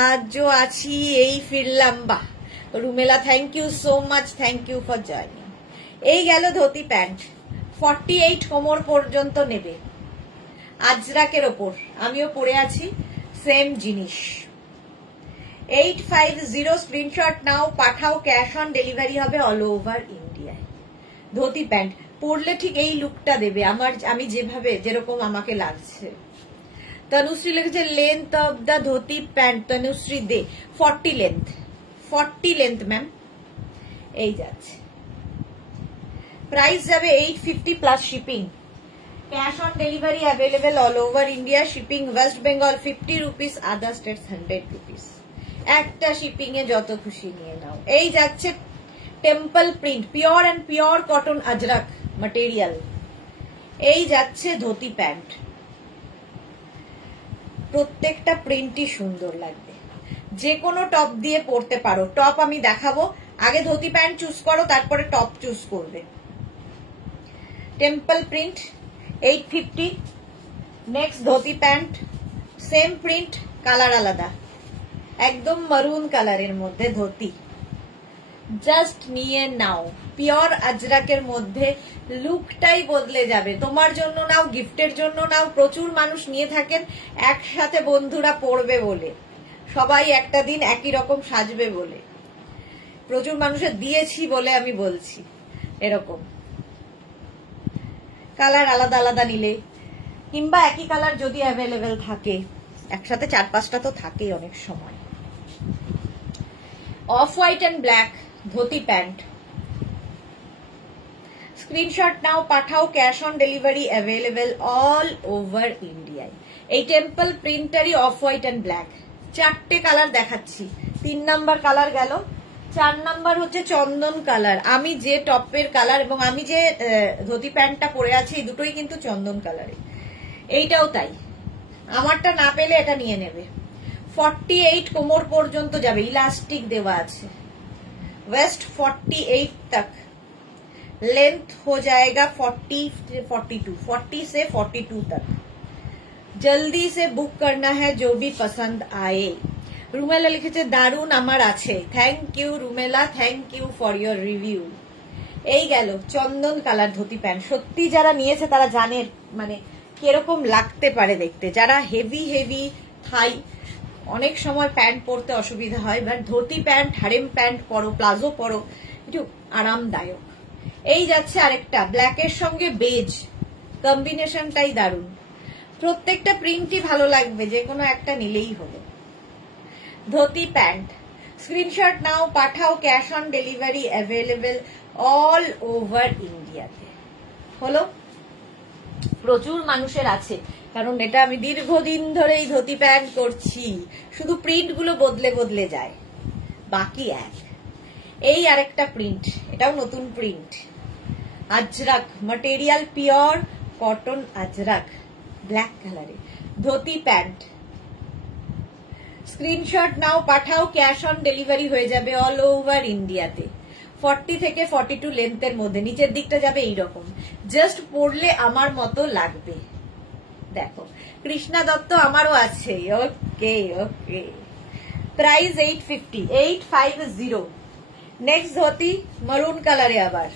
আজও আছি, এই ফিরলাম, বাহ Rumela, thank you so much, thank you for joining. এই গেল ধোতি প্যান্ট, 48 কোমর পর্যন্ত নেবে, আজরাকের ওপর, আমিও পরে আছি সেম জিনিস। 850 স্ক্রিনশট নাও, পাঠাও, ক্যাশ অন ডেলিভারি হবে অল ওভার ইন্ডিয়ায়। ধোতি প্যান্ট পরলে ঠিক এই লুকটা দেবে, আমি যেভাবে যেরকম আমাকে লাগছে। তনুশ্রী লিখেছে length of the dhoti pants, Tanushree Dey 40 length, 40 length ma'am. এই যাচ্ছে, প্রাইস যাবে 850 plus shipping. Cash on delivery available all over India, shipping West Bengal 50 rupees, other states 100 rupees. একটা শিপিং এ যত খুশি নিয়ে নাও। এই যাচ্ছে temple print, pure and pure cotton Ajrak material. এই যাচ্ছে ধোতি প্যান্ট, প্রত্যেকটা প্রিন্টই সুন্দর লাগবে, যে কোনো টপ দিয়ে পরতে পারো। টপ আমি দেখাবো, আগে ধোতি প্যান্ট চুজ করো, তারপরে টপ চুজ করবে। Temple print 850। Next dhoti pants, same print, colour আলাদা, একদম মারুন কালারের মধ্যে ধোতি, জাস্ট নিয়ে নাও। পিওর আজরাকের মধ্যে লুকটাই বদলে যাবে। তোমার জন্য নাও, গিফটের জন্য নাও, প্রচুর মানুষ নিয়ে থাকেন একসাথে বন্ধুরা পরবে বলে, সবাই একটা দিন একই রকম সাজবে বলে, প্রচুর মানুষের দিয়েছি বলে আমি বলছি। এরকম কালার আলাদা আলাদা নিলে, কিংবা একই কালার যদি অ্যাভেলেবেল থাকে, একসাথে 4-5টা তো থাকেই অনেক সময়। Off white and black dhoti pants, screenshot নাও, পাঠাও, cash on delivery available all over ইন্ডিয়ায়। এই টেম্পল প্রিন্টারই অফ হোয়াইট অ্যান্ড ব্ল্যাক, 4টে কালার দেখাচ্ছি। 3 নাম্বার কালার গেল, 4 নাম্বার হচ্ছে চন্দন কালার। আমি যে টপের কালার এবং আমি যে ধোতি প্যান্টটা পরে আছি, এই দুটোই কিন্তু চন্দন কালারে। এইটাও তাই, আমারটা না পেলে এটা নিয়ে নেবে। 48 কোমর পর্যন্ত যাবে, ইলাস্টিক দেওয়া আছে, वेस्ट 48 तक, लेंथ हो जाएगा 40 से 42 तक। जल्दी से बुक करना है जो भी पसंद आए। রুমেলা লিখেছে দারুন আমার আছে, thank you Rumela, thank you for your review. এই গেল চন্দন কালার ধোতি প্যান্ট। সত্যি যারা নিয়েছে তারা জানে মানে কিরকম লাগতে পারে দেখতে। যারা হেভি হেভি থাই, অনেক সময় প্যান্ট পরতে অসুবিধা হয়, but dhoti pant, harem pant পরো, প্লাজো পরো, একটু আরামদায়ক। এই যাচ্ছে আরেকটা ব্ল্যাকের সঙ্গে বেজ, কম্বিনেশনটাই দারুণ। প্রত্যেকটা প্রিন্টই ভালো লাগবে, যে কোনো একটা নিলেই হলো। ধুতি প্যান্ট, স্ক্রিনশট নাও, পাঠাও, cash on delivery available all over ইন্ডিয়াতে। হলো, প্রচুর মানুষের আছে, কারণ এটা আমি দীর্ঘদিন ধরেই ধুতি প্যান্ট করছি, শুধু প্রিন্ট গুলো বদলে বদলে যায়, বাকি এক। এই আরেকটা প্রিন্ট, এটাও নতুন print, Ajrakh material, pure cotton Ajrakh, black কালারে, ধুতি প্যান্ট। স্ক্রিনশট নাও, পাঠাও, ক্যাশ অন ডেলিভারি হয়ে যাবে অল ওভার ইন্ডিয়াতে। 40 থেকে 42 লেন্থের মধ্যে, নিচের দিকটা যাবে এইরকম, জাস্ট পরলে আমার মতো লাগবে। দেখো, কৃষ্ণা দত্ত আমারও আছে। ওকে ওকে, প্রাইস 850। নেক্সট ধুতি মারুন কালারে, আবার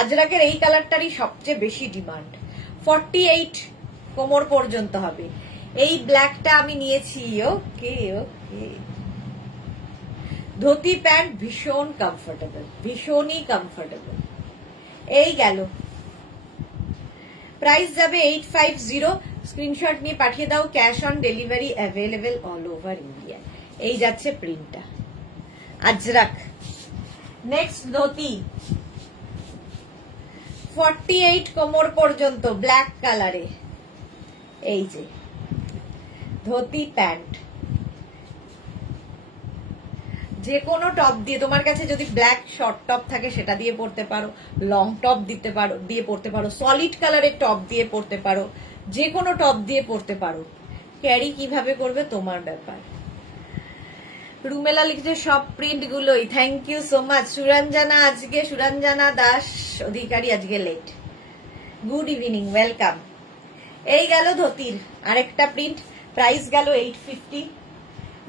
আজরাকের এই কালারটারই সবচেয়ে বেশি ডিমান্ড। 48 কোমর পর্যন্ত হবে। এই ব্ল্যাকটা আমি নিয়েছি। ওকে ওকে, ধুতি প্যান্ট ভীষণ কমফোর্টেবল, ভীষণই কমফোর্টেবল। এই গেল, প্রাইস যাবে 850। স্ক্রিনশট নিয়ে পাঠিয়ে দাও, cash on delivery available all over India. এই যাচ্ছে প্রিন্টটা, আজরাক। নেক্সট ধুতি 48 কোমর পর্যন্ত, ব্ল্যাক কালারে। এই যে ধুতি প্যান্ট, যে কোনো টপ দিয়ে, তোমার কাছে যদি ব্ল্যাক শর্ট টপ থাকে সেটা দিয়ে পরতে পারো, লং টপ দিয়ে পরতে পারো, সলিড কালারের টপ দিয়ে পরতে পারো, যে কোনো টপ দিয়ে পরতে পারো। ক্যারি কিভাবে করবে তোমার ব্যাপার। রুমেলা লিখছে সব প্রিন্ট গুলোই, thank you so much. Suranjana Das Adhikari আজকে লেট, গুড ইভিনিং, ওয়েলকাম। এই গেল ধুতির আরেকটা প্রিন্ট, প্রাইস গেল 850।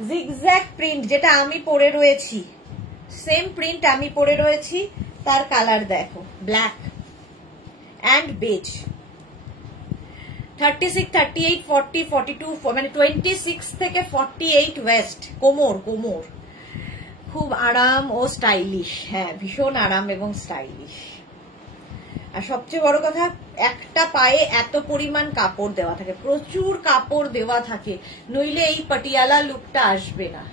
জিগজ্যাগ প্রিন্ট, যেটা আমি পরে রয়েছি, সেম প্রিন্ট আমি পরে রয়েছি, তার কালার দেখো, ব্ল্যাক অ্যান্ড বেজ। 36, 38, 40, 42, মানে 26 থেকে 48 ওয়েস্ট, কোমর কোমর, খুব আরাম ও স্টাইলিশ। হ্যাঁ, ভীষণ আরাম এবং স্টাইলিশ। আর সবচেয়ে বড় কথা, একটা পায়ে এত পরিমাণ কাপড় দেওয়া থাকে, প্রচুর কাপড় দেওয়া থাকে, নইলে এই পাটিয়ালা লুকটা আসবে না।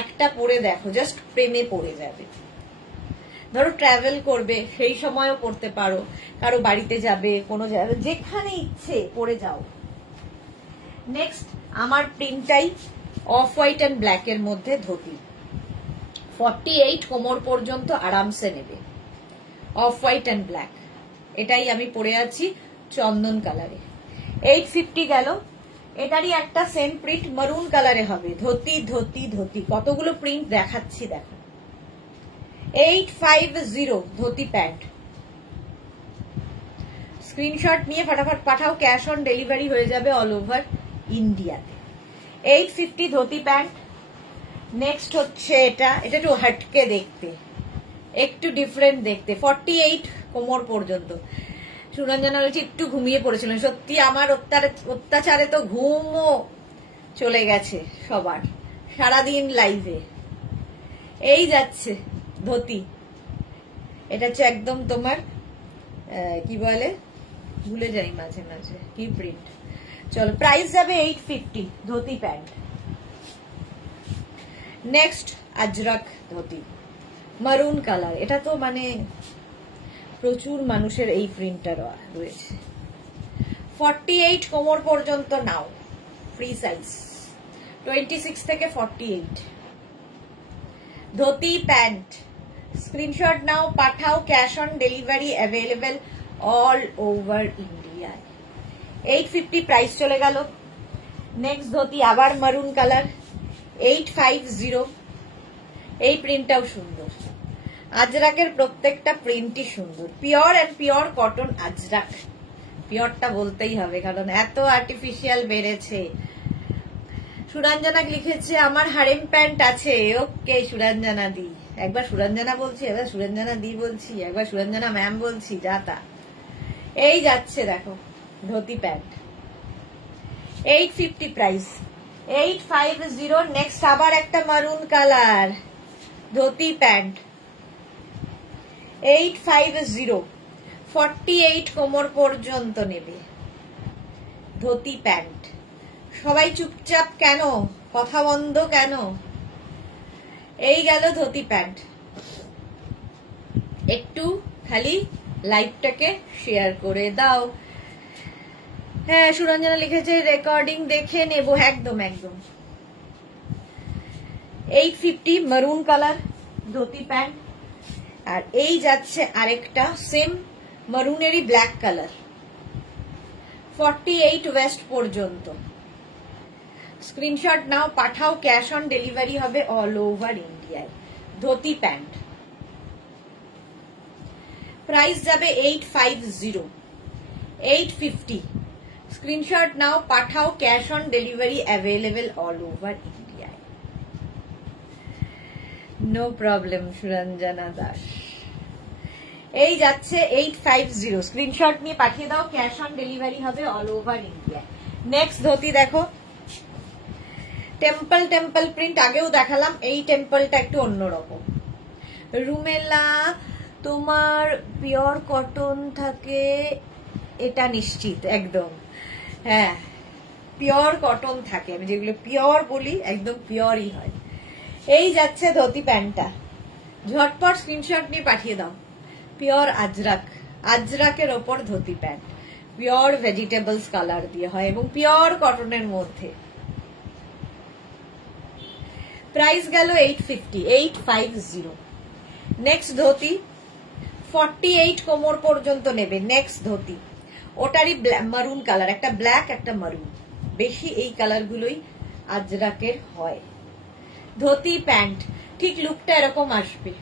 একটা পরে দেখো, জাস্ট প্রেমে পড়ে যাবে। ধরো ট্রাভেল করবে, সেই সময়ও পরতে পারো, কারো বাড়িতে যাবে, কোনো জায়গায়, যেখানে ইচ্ছে পরে যাও। নেক্সট আমার প্রিন্টটাই অফ হোয়াইট অ্যান্ড ব্ল্যাক এর মধ্যে ধুতি, 48 কোমর পর্যন্ত আরামসে নেবে, অফ হোয়াইট অ্যান্ড ব্ল্যাক। এটাই আমি পরে আছি, চন্দন কালারে। 850 গেল। এটারই একটা সেম প্রিন্ট মারুন কালারে হবে, ধুতি ধুতি ধুতি, কতগুলো প্রিন্ট দেখাচ্ছি দেখো। 850 ধুতি প্যান্ট। স্ক্রিনশট নিয়ে ফটাফট পাঠাও, ক্যাশ অন ডেলিভারি হয়ে যাবে অল ওভার ইন্ডিয়াতে। 850 ধুতি প্যান্ট। নেক্সট হচ্ছে এটা একটু হটকে দেখতে, একটু ডিফারেন্ট দেখতে, 48 কোমর পর্যন্ত। সুরঞ্জনা বলছি একটু ঘুমিয়ে পড়েছিলেন, সত্যি আমার অত্যাচারে তো ঘুমও চলে গেছে সবার, সারাদিন লাইভে। এই যাচ্ছে ধুতি, এটা হচ্ছে একদম তোমার কি বলে, ভুলে যাই মাঝে মাঝে কি প্রিন্ট। চলো, প্রাইস যাবে 850 ধুতি প্যান্ট। নেক্সট আজরাক ধুতি, মারুন কালার। এটা তো মানে প্রচুর মানুষের এই প্রিন্টটা রয়েছে। 48 কোমর পর্যন্ত নাও, ফ্রি সাইজ, 26 থেকে 48 ধুতি প্যান্ট। স্ক্রিনশট নাও, পাঠাও, cash on delivery available all over India. 850 price চলে গেল। নেক্সট ধুতি আবার মারুন কালার, 850। এই প্রিন্টটাও সুন্দর, আজরাকের প্রত্যেকটা প্রিন্টই সুন্দর, pure and pure cotton Ajrakh. পিওরটা বলতেই হবে, কারণ এত আর্টিফিশিয়াল বেড়েছে। সুরঞ্জনা লিখেছে আমার হারেম প্যান্ট আছে। ওকে সুরঞ্জনা দি, একবার সুরঞ্জনা বলছি, একবার সুরঞ্জনা দি বলছি, একবার সুরঞ্জনা ম্যাম বলছি, যা তা। এই যাচ্ছে দেখো ধুতি প্যান্ট, 850 প্রাইস, 850। নেক্সট আবার একটা মারুন কালার ধুতি প্যান্ট, 850। 48 কোমর পর্যন্ত নেবে ধুতি প্যান্ট। সবাই চুপচাপ কেন, কথা বন্ধ কেন? এই গেল ধুতি প্যান্ট। একটু খালি লাইভটাকে শেয়ার করে দাও। হ্যাঁ, সুরঞ্জনা লিখেছে রেকর্ডিং দেখে নেব। একদম একদম। 850 মারুন কালার ধুতি প্যান্ট, আর এই যাচ্ছে আরেকটা সেম মারুনেরই ব্ল্যাক কালার। 48 ওয়েস্ট পর্যন্ত। স্ক্রিনশট নাও, পাঠাও, ক্যাশ অন ডেলিভারি হবে অল ওভার ইন্ডিয়ায়। ধুতি প্যান্ট প্রাইস যাবে 850, 850। স্ক্রিনশট নাও, পাঠাও, cash on delivery available all over ইন্ডিয়ায়। No problem Suranjana Das. এই যাচ্ছে 850, স্ক্রিনশট নিয়ে পাঠিয়ে দাও, ক্যাশ অন ডেলিভারি হবে অল ওভার ইন্ডিয়ায়। নেক্সট ধুতি দেখো, টেম্পল টেম্পল প্রিন্ট আগেও দেখালাম, এই টেম্পলটা একটু অন্যরকম। রুমেলা, তোমার পিওর কটন থাকে এটা নিশ্চিত? একদম, হ্যাঁ পিওর কটন থাকে। আমি যেগুলো পিওর বলি একদম পিওরই হয়। এই যাচ্ছে ধুতি প্যান্টটা, ঝটপট স্ক্রিনশট নিয়ে পাঠিয়ে দাও। পিওর আজরাক, আজরাকের ওপর dhoti pant, pure vegetables colour দিয়ে হয় এবং পিওর কটনের মধ্যে। প্রাইস গেল 850, 850। নেক্সট ধুতি 48 কোমর পর্যন্ত নেবে। নেক্সট ধুতি ওটারই মারুন কালার, একটা ব্ল্যাক একটা মারুন, বেশি এই কালার গুলোই আজরাকের হয়। ধুতি প্যান্ট ঠিক লুকটা এরকম আসবে,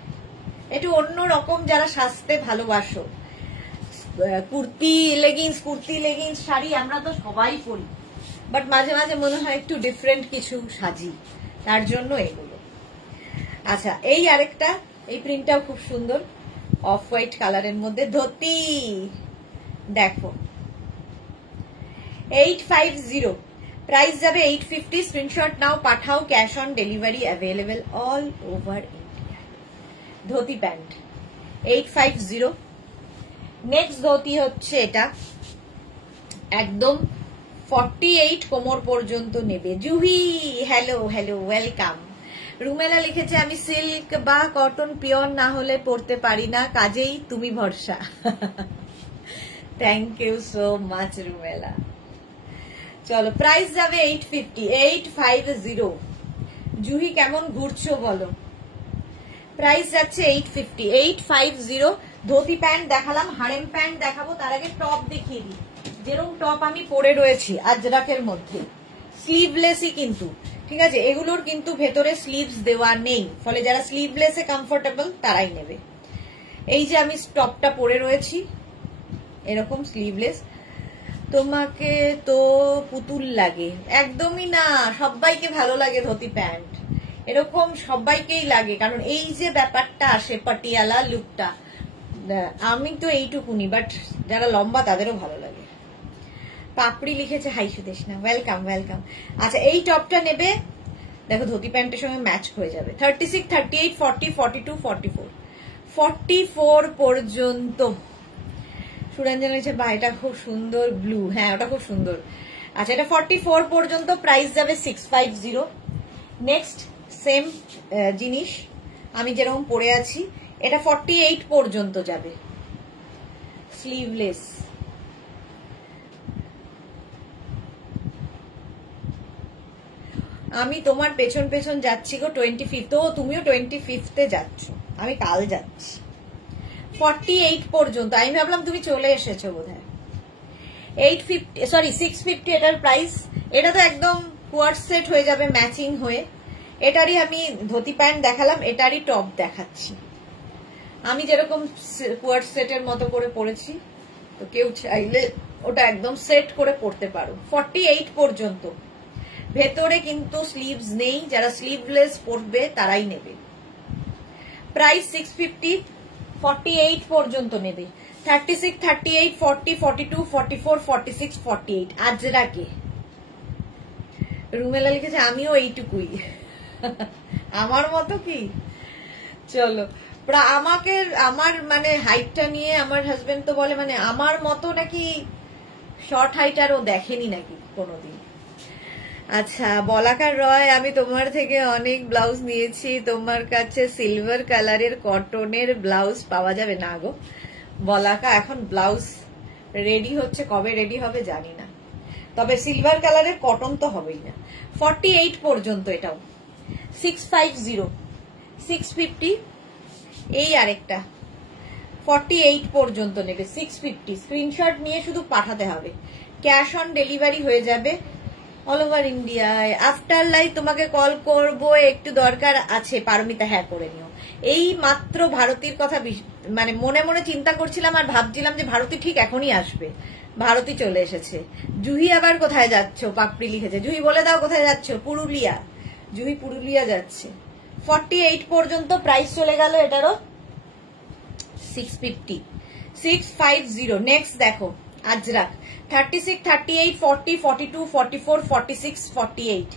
একটু অন্য রকম। যারা সাজতে ভালোবাসো, কুর্তি লেগিংস শাড়ি আমরা তো সবাই পরি, বাট মাঝে মাঝে মনে হয় একটু ডিফারেন্ট কিছু সাজি, তার জন্য এগুলো। আচ্ছা, এই আরেকটা, এই প্রিন্টটাও খুব সুন্দর, অফ হোয়াইট কালারের মধ্যে ধুতি। দেখো 850, প্রাইস যাবে 850। স্ক্রিনশট নাও, পাঠাও, cash on delivery available all over India. Dhoti pant 850। Next dhoti হচ্ছে এটা, একদম 48 কোমর পর্যন্ত নেবে। Juhi hello hello, welcome. Rumela লিখেছে আমি সিল্ক বা কটন পিওর না হলে পরতে পারি না, কাজেই তুমি ভরসা। Thank you so much Rumela. চলো, প্রাইস যাবে 850, 850। জুহি কেমন ঘুরছো বলো। প্রাইস যাচ্ছে 850, 850। ধুতি প্যান্ট দেখালাম, হারেম প্যান্ট দেখাবো, তার আগে টপ দেখিয়ে দিই। যেরকম টপ আমি পরে রয়েছি আজরাকের মধ্যে, স্লিভলেসই কিন্তু, ঠিক আছে? এগুলোর কিন্তু ভেতরে স্লিভস দেওয়া নেই, ফলে যারা স্লিভলেসে কমফোর্টেবল তারাই নেবে। এই যে আমি টপটা পরে রয়েছি এরকম স্লিভলেস। তোমাকে তো পুতুল লাগে। একদমই না, সবাইকে ভালো লাগে ধুতি প্যান্ট, এরকম সবাইকেই লাগে, কারণ এই যে ব্যাপারটা আসে পাটিয়ালা লুকটা, আমি তো এইটুকুনি, বাট যারা লম্বা তাদেরও ভালো লাগে। পাপড়ি লিখেছে হাই সুদেশনা, ওয়েলকাম ওয়েলকাম। আচ্ছা, এই টপটা নেবে, দেখো ধুতি প্যান্টের সঙ্গে ম্যাচ হয়ে যাবে। 36, 38, 40, 42, 44, 44 পর্যন্ত। সুরঞ্জন লিখেছে বা এটা খুব সুন্দর ব্লু, হ্যাঁ ওটা খুব সুন্দর। আচ্ছা, এটা 44 পর্যন্ত, প্রাইস যাবে 650। নেক্সট সেম জিনিস আমি যেরকম পরে আছি, এটা 48 পর্যন্ত যাবে, স্লিভলেস। আমি তোমার পেছন পেছন যাচ্ছি গো, 25। ও তুমিও 25-এ যাচ্ছ, আমি কাল যাচ্ছি। 48 পর্যন্ত, আমি ভাবলাম তুমি চলে এসেছো বোধহয়। 650 এটার প্রাইস। এটা তো একদম কোয়ার্ট সেট হয়ে যাবে ম্যাচিং হয়ে। এটারই আমি ধুতি প্যান্ট দেখালাম, এটারই টপ দেখাচ্ছি। আমি যেরকম কোয়ার্ট সেটের মতো করে পরেছি, তো কেউ চাইলে ওটা একদম সেট করে পরতে পারো। 48 পর্যন্ত, ভেতরে কিন্তু স্লিভস নেই, যারা স্লিভলেস পরবে তারাই নেবে। প্রাইস 650, 48 পর্যন্ত নেবে। 36, 38, 40, 42, 44, 46, 48 আজরাকে। রুমেলা লিখেছে আমিও এইটুকুই, আমার মতো কি। চলো, আমাকে আমার মানে হাইটটা নিয়ে আমার হাজবেন্ড তো বলে মানে আমার মতো নাকি শর্ট হাইট আর ও দেখেনি নাকি কোনোদিন। আচ্ছা বলাকার রয়, আমি তোমার থেকে অনেক ব্লাউজ নিয়েছি, তোমার কাছে সিলভার কালারের কটনের ব্লাউজ পাওয়া যাবে? না গো বলাকা, এখন ব্লাউজ রেডি হচ্ছে, কবে রেডি হবে জানি না, তবে সিলভার কালারের কটন তো হবেই না। 48 পর্যন্ত এটাও 650 650, এই আরেকটা 48 পর্যন্ত নেবে 650। স্ক্রিনশট নিয়ে শুধু পাঠাতে হবে, ক্যাশ অন ডেলিভারি হয়ে যাবে অল ওভার ইন্ডিয়ায়। আফটার লাইভ তোমাকে কল করব, একটু দরকার আছে পারমিতা। হ্যাঁ করে নিও। এই মাত্র ভারতীর কথা মানে মনে মনে চিন্তা করছিলাম আর ভাবছিলাম যে ভারতী ঠিক এখনই আসবে, ভারতী চলে এসেছে। জুহি আবার কোথায় যাচ্ছ? পাপড়ি লিখেছে। জুহি বলে দাও কোথায় যাচ্ছ? পুরুলিয়া। জুহি পুরুলিয়া যাচ্ছে। 48 পর্যন্ত প্রাইস চলে গেল এটারও 650 650। নেক্সট দেখো আজরাক 36 38 40 42 44 46 48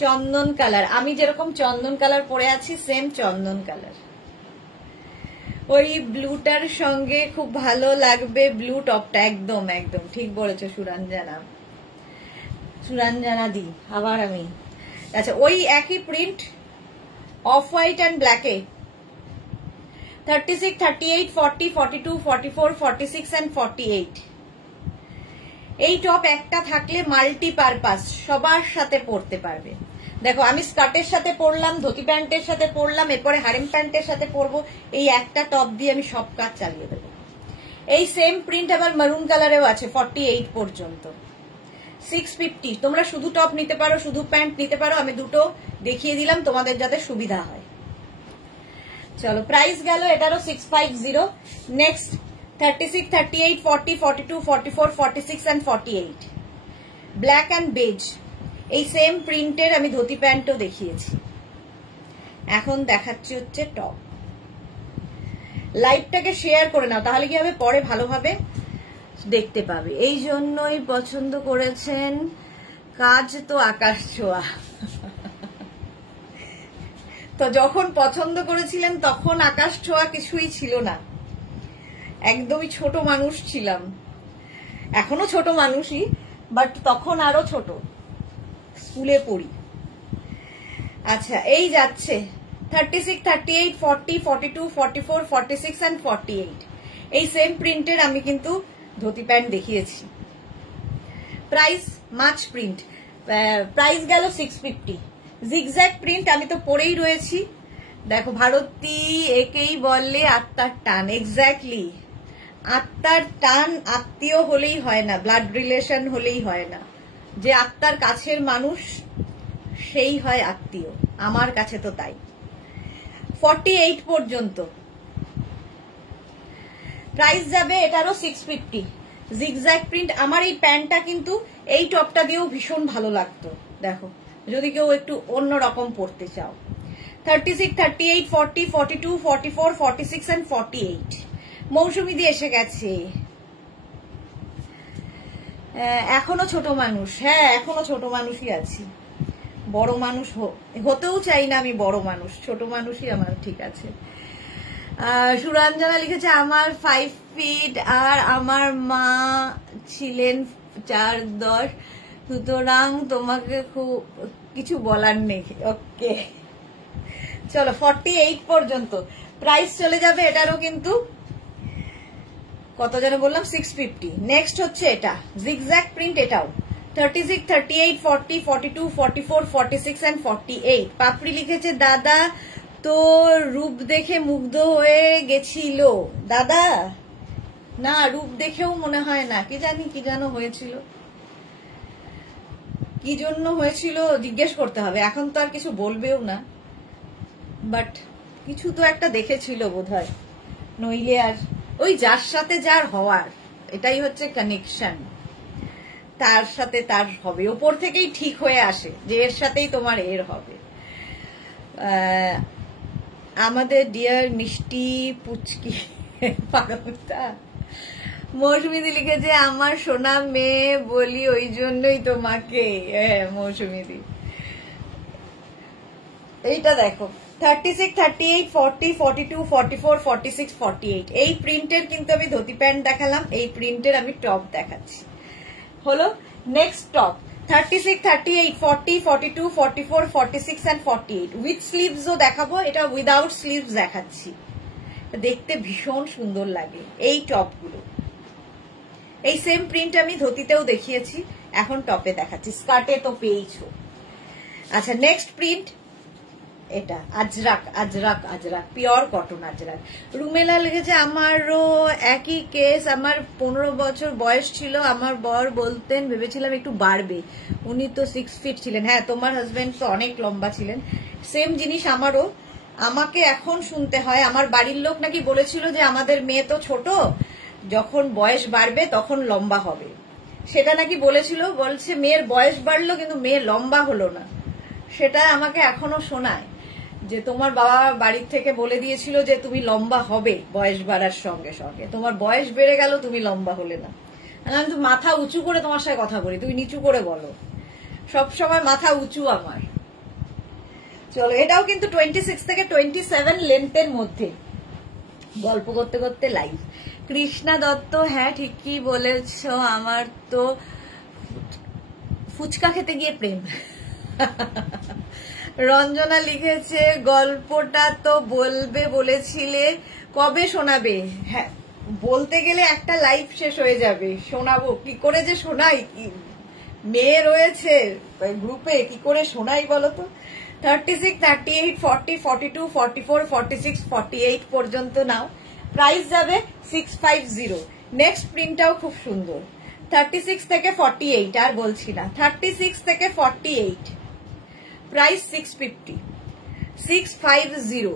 চন্দন কালার। আমি যেরকম চন্দন কালার পরে আছি সেম চন্দন কালার। ওই ব্লুটার সঙ্গে খুব ভালো লাগবে ব্লু টপটা। একদম একদম ঠিক বলেছো সুরঞ্জনা, সুরঞ্জনা দি। আবার আমি আচ্ছা ওই একই print of white and ব্ল্যাকে 36 38 40 42 44 46 and 48। এই টপ একটা থাকলে মাল্টিপারপাস সবার সাথে পরতে পারবে। দেখো আমি স্কার্টের সাথে পরলাম, ধুতি প্যান্টের সাথে পরলাম, এরপরে হারেম প্যান্টের সাথে পরবো। এই একটা টপ দিয়ে আমি সব কাজ চালিয়ে দেবো। এই সেম প্রিন্ট আবার মারুন কালারেও আছে 48 পর্যন্ত 650। তোমরা শুধু টপ নিতে পারো, শুধু প্যান্ট নিতে পারো, আমি দুটো দেখিয়ে দিলাম তোমাদের যাতে সুবিধা হয়। চলো প্রাইস গেল এটারও 650। Next 36 38 40 42 44 46 and 48 black and beige. এই সেম প্রিন্টের আমি ধুতি প্যান্টও দেখিয়েছি, এখন দেখাচ্ছি হচ্ছে টপ। লাইভটাকে শেয়ার করে নাও, তাহলে কি হবে পরে ভালোভাবে দেখতে পাবে। এই জন্যই পছন্দ করেছেন, কাজ তো আকাশ ছোঁয়া। তো যখন পছন্দ করেছিলেন তখন আকাশ ছোঁয়া কিছুই ছিল না, একদমই ছোট মানুষ ছিলাম। এখনো ছোট মানুষই, বাট তখন আরো ছোট, স্কুলে পড়ি। আচ্ছা এই যাচ্ছে 36 38 40 42 44 46 and 48। এই সেম প্রিন্টের আমি কিন্তু ধুতি প্যান্ট দেখিয়েছি। প্রাইস মাছ প্রিন্ট, প্রাইস গেল 650। জিগজ্যাগ প্রিন্ট আমি তো পরেই রয়েছি। দেখো ভারতী একেই বললে আত্মার টান। এক্স্যাক্টলি, আত্মার টান আত্মীয় হলেই হয় না, ব্লাড রিলেশন হলেই হয় না। যে আত্মার কাছের মানুষ সেই হয় আত্মীয়, আমার কাছে তো তাই। 48 পর্যন্ত প্রাইস যাবে এটারও 650। Zigzag print. আমার এই প্যান্টটা কিন্তু এই টপটা দিয়েও ভীষণ ভালো লাগতো। দেখো যদি কেউ একটু অন্যরকম পরতে চাও। 36 38 40 42 44 46 and 48। মৌসুমী দিয়ে এসে গেছে। এখনো ছোট মানুষ, হ্যাঁ এখনো ছোট মানুষই আছি, বড় মানুষ হতেও চাই না আমি, বড় মানুষ, ছোট মানুষই আমার ঠিক আছে। সুরঞ্জনা লিখেছে আমার 5 ফিট আর আমার মা ছিলেন 4'10", সুতরাং তোমাকে খুব কিছু বলার নেই। ওকে চলো 48 পর্যন্ত প্রাইস চলে যাবে এটারও কিন্তু কত যেন বললাম 650। নেক্সট হচ্ছে এটা জিগজ্যাগ প্রিন্ট, এটাও 36 38 40 42 44 46 and 48। পাপড়ি লিখেছে দাদা তো রূপ দেখে মুগ্ধ হয়ে গেছিল। দাদা না, রূপ দেখেও মনে হয় না, কি জানি কি যেন হয়েছিল, কি জন্য হয়েছিল জিজ্ঞেস করতে হবে। এখন তো আর কিছু বলবেও না, বাট কিছু তো একটা দেখেছিল বোধহয়, নইলে আর ওই যার সাথে যার হওয়ার, এটাই হচ্ছে কানেকশন, তার সাথে তার হবে, ওপর থেকেই ঠিক হয়ে আসে যে এর সাথেই তোমার এর হবে। আমাদের ডিয়ার মিষ্টি পুচকি পারমিতা। মৌসুমীদি লিখেছে আমার সোনা মেয়ে বলি ওই জন্যই তোমাকে। হ্যাঁ মৌসুমীদি, এইটা দেখো 36, 38, 40, 42, 44, 46, 48 এই প্রিন্টের কিন্তু আমি ধুতি প্যান্ট দেখালাম, এই প্রিন্টের আমি টপ দেখাচ্ছি। হলো নেক্সট টপ 36, 38, 40, 42, 44, 46 and 48 উইথ স্লিভসও দেখাবো, এটা উইদাউট স্লিভস দেখাচ্ছি। দেখতে ভীষণ সুন্দর লাগে এই টপগুলো। এই সেম প্রিন্ট আমি ধুতিতেও দেখিয়েছি, এখন টপে দেখাচ্ছি, স্কার্টে তো পেয়েছো। আচ্ছা নেক্সট প্রিন্ট এটা আজরাক, আজরাক আজরাক পিওর কটন আজরাক। রুমেলা লিখেছে আমারও একই কেস, আমার 15 বছর বয়স ছিল, আমার বর বলতেন ভেবেছিলাম একটু বাড়বে, উনি তো 6 ফিট ছিলেন। হ্যাঁ তোমার হাজবেন্ড তো অনেক লম্বা ছিলেন, সেম জিনিস আমারও। আমাকে এখন শুনতে হয়, আমার বাড়ির লোক নাকি বলেছিল যে আমাদের মেয়ে তো ছোট, যখন বয়স বাড়বে তখন লম্বা হবে, সেটা নাকি বলেছিল। বলছে মেয়ের বয়স বাড়লো কিন্তু মেয়ে লম্বা হলো না, সেটা আমাকে এখনো শোনায় যে তোমার বাবা বাড়ির থেকে বলে দিয়েছিল যে তুমি লম্বা হবে বয়স বাড়ার সঙ্গে সঙ্গে, তোমার বয়স বেড়ে গেল তুমি লম্বা হলে না। আমি তো মাথা উঁচু করে তোমার সাথে কথা বলি, তুমি নিচু করে বলো, সবসময় মাথা উঁচু আমার। চলো এটাও কিন্তু 26 থেকে 27 লেন্থের মধ্যে, গল্প করতে করতে লাইভ। কৃষ্ণা দত্ত হ্যাঁ ঠিকই বলেছ, আমার তো ফুচকা খেতে গিয়ে প্রেম। রঞ্জনা লিখেছে গল্পটা তো বলবে বলেছিলে, কবে শোনাবে? হ্যাঁ বলতে গেলে একটা লাইভ শেষ হয়ে যাবে, শোনাবো কি করে যে শোনাই, মেয়ে রয়েছে গ্রুপে, কি করে শোনাই বলতো। 36, 38, 40, 42, 44, 46, 48 পর্যন্ত নাও, প্রাইস যাবে 650। নেক্সট প্রিন্টটাও খুব সুন্দর, 36 থেকে 48 আর বলছি না, 36 থেকে 48 প্রাইস 650, 650।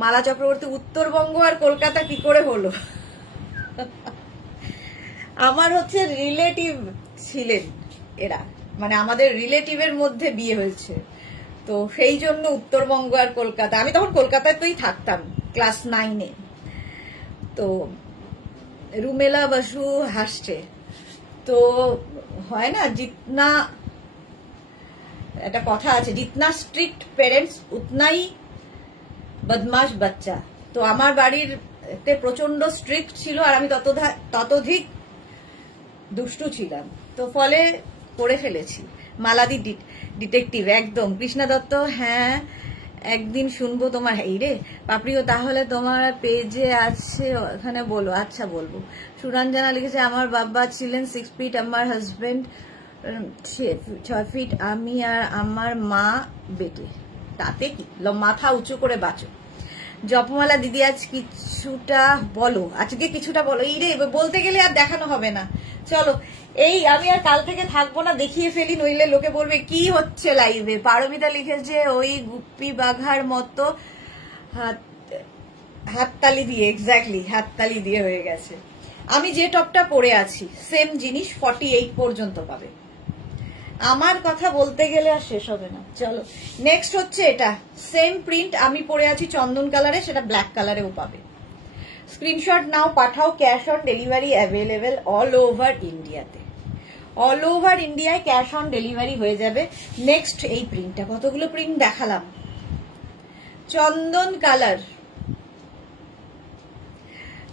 মালা চক্রবর্তী উত্তরবঙ্গ আর কলকাতা কি করে হলো? আমার হচ্ছে রিলেটিভ ছিলেন এরা, মানে আমাদের রিলেটিভের মধ্যে বিয়ে হয়েছে, তো সেই জন্য উত্তরবঙ্গ আর কলকাতা। আমি তখন কলকাতাতেই থাকতাম ক্লাস 9-এ। তো রুমেলা বসু হাসছে, তো হয় না জিতনা, একটা কথা আছে জিতনা স্ট্রিক্ট পেরেন্টস উতনাই বদমাশ বাচ্চা। তো আমার বাড়ির প্রচন্ড স্ট্রিক্ট ছিল আর আমি ততোধিক দুষ্টু ছিলাম, তো ফলে করে ফেলেছি। মালাদি ডিটেকটিভ একদম। কৃষ্ণা দত্ত হ্যাঁ একদিন শুনবো তোমার। এই রে পাপড়িও, তাহলে তোমার পেজে আছে ওখানে বলো। আচ্ছা বলবো। সুরঞ্জনা লিখেছে আমার বাবা ছিলেন 6 ফিট, আমার হাজবেন্ড 6 ফিট, আমি আর আমার মা বেটে, তাতে কি, মাথা উঁচু করে বাঁচো। জপমালা দিদি আজ কিছুটা বলো, আজকে কিছুটা বলো। এই রে বলতে গেলে আর দেখানো হবে না, চলো এই আমি আর কাল থেকে থাকবো না, দেখিয়ে ফেলি, নইলে লোকে বলবে কি হচ্ছে লাইভে। পারমিতা লিখেছে ওই গুপ্পি বাঘার মতো হাততালি দিয়ে, এক্স্যাক্টলি হাততালি দিয়ে হয়ে গেছে। আমি যে টপটা পরে আছি সেম জিনিস 48 পর্যন্ত পাবে, আমার কথা বলতে গেলে আর শেষ হবে না। চলো নেক্সট হচ্ছে এটা, সেম প্রিন্ট আমি পরে আছি চন্দন কালারে, সেটা ব্ল্যাক কালারেও পাবে। স্ক্রিনশট নাও, পাঠাও, cash on delivery available all over ইন্ডিয়াতে, অল ওভার ইন্ডিয়ায় ক্যাশ অন ডেলিভারি হয়ে যাবে। নেক্সট এই প্রিন্টটা, কতগুলো প্রিন্ট দেখালাম। চন্দন কালার,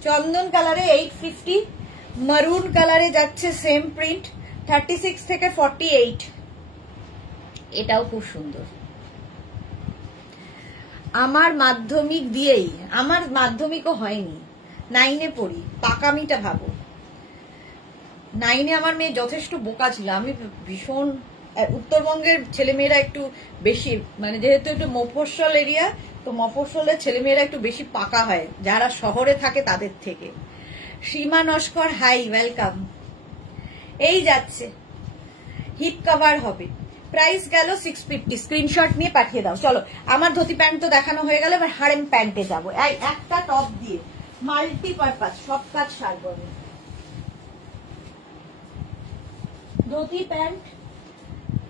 চন্দন কালারে 850, মারুন কালারে যাচ্ছে সেম প্রিন্ট 36 থেকে 48, এটাও খুব সুন্দর। আমার মাধ্যমিক দিয়েই, আমার মাধ্যমিকও হয়নি, 9-এ পড়ি, পাকামিটা ভাবো। 9-এ আমার মেয়ে যথেষ্ট বোকা ছিল, আমি ভীষণ, উত্তরবঙ্গের ছেলেমেয়েরা একটু বেশি, মানে যেহেতু একটু মফস্বল এরিয়া, তো মফস্বলের ছেলেমেয়েরা একটু বেশি পাকা হয় যারা শহরে থাকে তাদের থেকে। সীমা নস্কর হাই, ওয়েলকাম। এই যাচ্ছে, হিপ কভার হবে, প্রাইস গেল 650, স্ক্রিনশট নিয়ে পাঠিয়ে দাও। চলো আমার ধুতি প্যান্ট তো দেখানো হয়ে গেল, এবার হারেম প্যান্টে যাবো। একটা টপ দিয়ে মাল্টিপারপাস সব কাজ সারবো আমি। ধুতি প্যান্ট,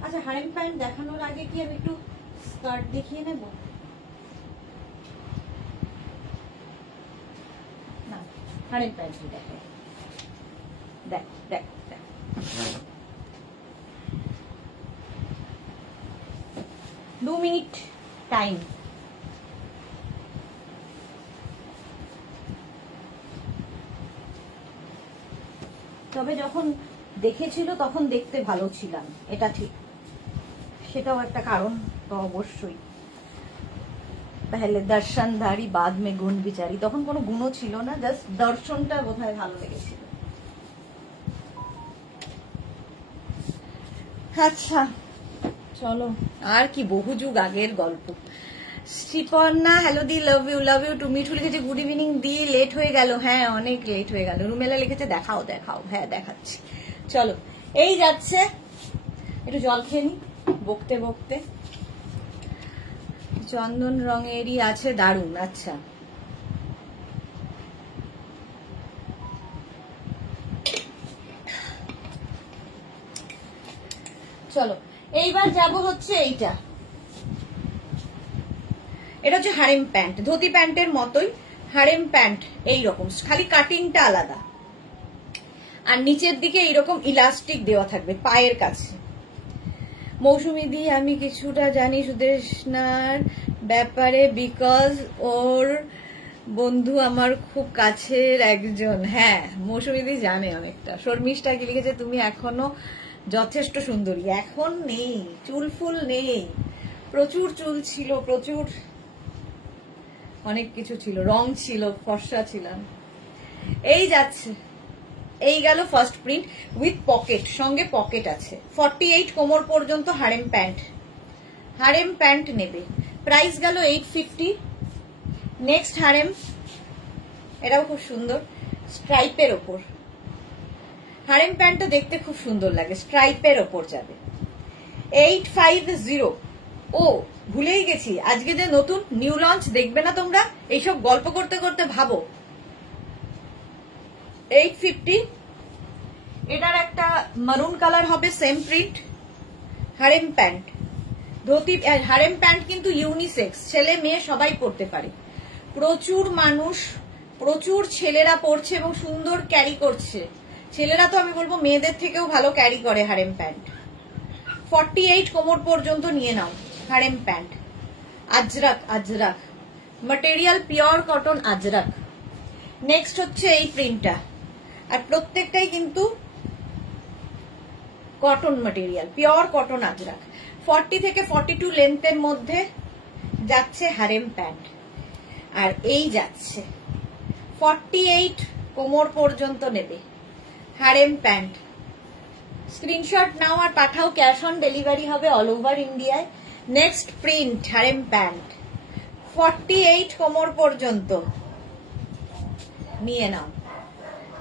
আচ্ছা হারেম প্যান্ট দেখানোর আগে কি আমি একটু স্কার্ট দেখিয়ে নেব? না হারেম প্যান্ট দেখো, দেখ দেখ দেখ, মিনিট টাইম। তবে যখন দেখেছিল তখন দেখতে ভালো ছিলাম, এটা ঠিক, সেটাও একটা কারণ তো অবশ্যই। পহলে দর্শনধারী বাদ মে গুণ বিচারি, তখন কোনো গুণও ছিল না, জাস্ট দর্শনটা বোধহয় ভালো লেগেছিল। আচ্ছা চলো, আর কি বহু যুগ আগের গল্প। শ্রীপর্ণা হ্যালো দি, love you love you too. Mithu লিখেছে গুড ইভিনিং দি, লেট হয়ে গেল। হ্যাঁ অনেক লেট হয়ে গেল। রুমেলা লিখেছে দেখাও দেখাও, হ্যাঁ দেখাচ্ছি। চলো এই যাচ্ছে, একটু জল খেয়ে নি বকতে বকতে। চন্দন রঙেরই আছে, দারুণ। আচ্ছা চলো এইবার যাব হচ্ছে এইটা, এটা হচ্ছে হারেম প্যান্ট, ধুতি প্যান্টের মতোই হারেম প্যান্ট, এইরকম খালি কাটিংটা আলাদা, আর নিচের দিকে এইরকম ইলাস্টিক দেওয়া থাকবে পায়ের কাছে। মৌসুমী দি আমি কিছুটা জানি সুদেশনার ব্যাপারে, বিকজ ওর বন্ধু আমার খুব কাছের একজন। হ্যাঁ মৌসুমী দি জানে অনেকটা। শর্মিষ্ঠা কি লিখেছে তুমি এখনো যথেষ্ট সুন্দরী। এখন নেই, চুল ফুল নেই, প্রচুর চুল ছিল, প্রচুর অনেক কিছু ছিল, রং ছিল, ফর্সা ছিলাম। এই যাচ্ছে, এই গেল ফার্স্ট প্রিন্ট উইথ পকেট, সঙ্গে পকেট আছে। 48 কোমর পর্যন্ত হারেম প্যান্ট, হারেম প্যান্ট নেবে। প্রাইস গেল 850। নেক্সট হারেম, এটাও খুব সুন্দর, স্ট্রাইপের ওপর। হারেম প্যান্টটা দেখতে খুব সুন্দর লাগে, স্ট্রাইপের ওপর যাবে। 850। ও ভুলেই গেছি, আজকে যে নতুন নিউ লঞ্চ, দেখবে না তোমরা এইসব গল্প করতে করতে ভাবো। 850, এটার একটা মারুন কালার হবে, same print, harem pant. Dhoti harem pant কিন্তু ইউনিসেক্স, ছেলে মেয়ে সবাই পরতে পারে। প্রচুর মানুষ, প্রচুর ছেলেরা পরছে এবং সুন্দর ক্যারি করছে। ছেলেরা তো আমি বলবো মেয়েদের থেকেও ভালো ক্যারি করে হারেম প্যান্ট। 48 কোমর পর্যন্ত নিয়ে নাও harem pants. Ajrakh, Ajrakh material pure cotton Ajrakh. Next হচ্ছে এই প্রিন্টটা, আর প্রত্যেকটাই কিন্তু cotton material, pure cotton Ajrakh. 40 থেকে 42 লেন্থের মধ্যে যাচ্ছে হারেম প্যান্ট, আর এই যাচ্ছে 48 কোমর পর্যন্ত নেবে হারেম প্যান্ট। স্ক্রিনশট নাও আর পাঠাও, ক্যাশ অন ডেলিভারি হবে অল ওভার ইন্ডিয়ায়। নেক্সট প্রিন্ট হারেম প্যান্ট, 48 কোমর পর্যন্ত নিয়ে নাও।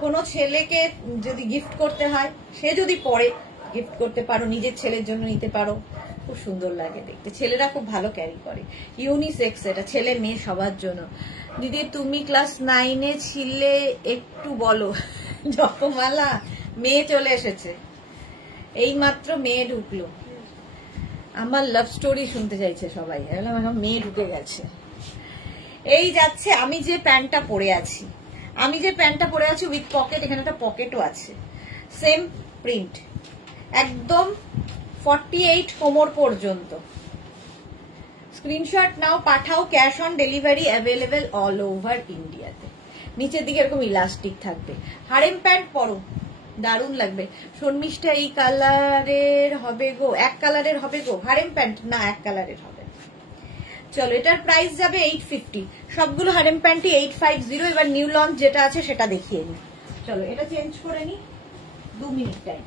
কোনো ছেলেকে যদি গিফট করতে হয়, সে যদি পরে গিফট করতে পারো, নিজের ছেলের জন্য নিতে পারো, খুব সুন্দর লাগে দেখতে। ছেলেরা খুব ভালো ক্যারি করে, ইউনিসেক্স, এটা ছেলে মেয়ে সবার জন্য। দিদি তুমি ক্লাস 9-এ ছিলে একটু বলো। জপমালা, মেয়ে চলে এসেছে, এই মাত্র মেয়ে ঢুকলো। আমার লাভ স্টোরি শুনতে চাইছে সবাই, এখন মেয়ে ঢুকে গেছে। এই যাচ্ছে, আমি যে প্যান্টটা পরে আছি, আমি যে প্যান্টটা পরে আছি উইথ পকেট, এখানে একটা পকেটও আছে, সেম প্রিন্ট, একদম 48 কোমর পর্যন্ত। স্ক্রিনশট নাও পাঠাও, cash on delivery available all over ইন্ডিয়াতে। নিচের দিকে এরকম ইলাস্টিক থাকবে। হারেম প্যান্ট পরো, দারুণ লাগবে। শর্মিষ্ঠা এই কালারের হবে গো, এক কালারের হবে গো হারেম প্যান্ট? না, এক কালারের হবে। চলো এটার প্রাইস যাবে 850। সবগুলো হারেম প্যান্টই 850। এবার নিউ লঞ্চ যেটা আছে সেটা দেখিয়ে নি। চলো এটা চেঞ্জ করে নি, 2 মিনিট টাইম।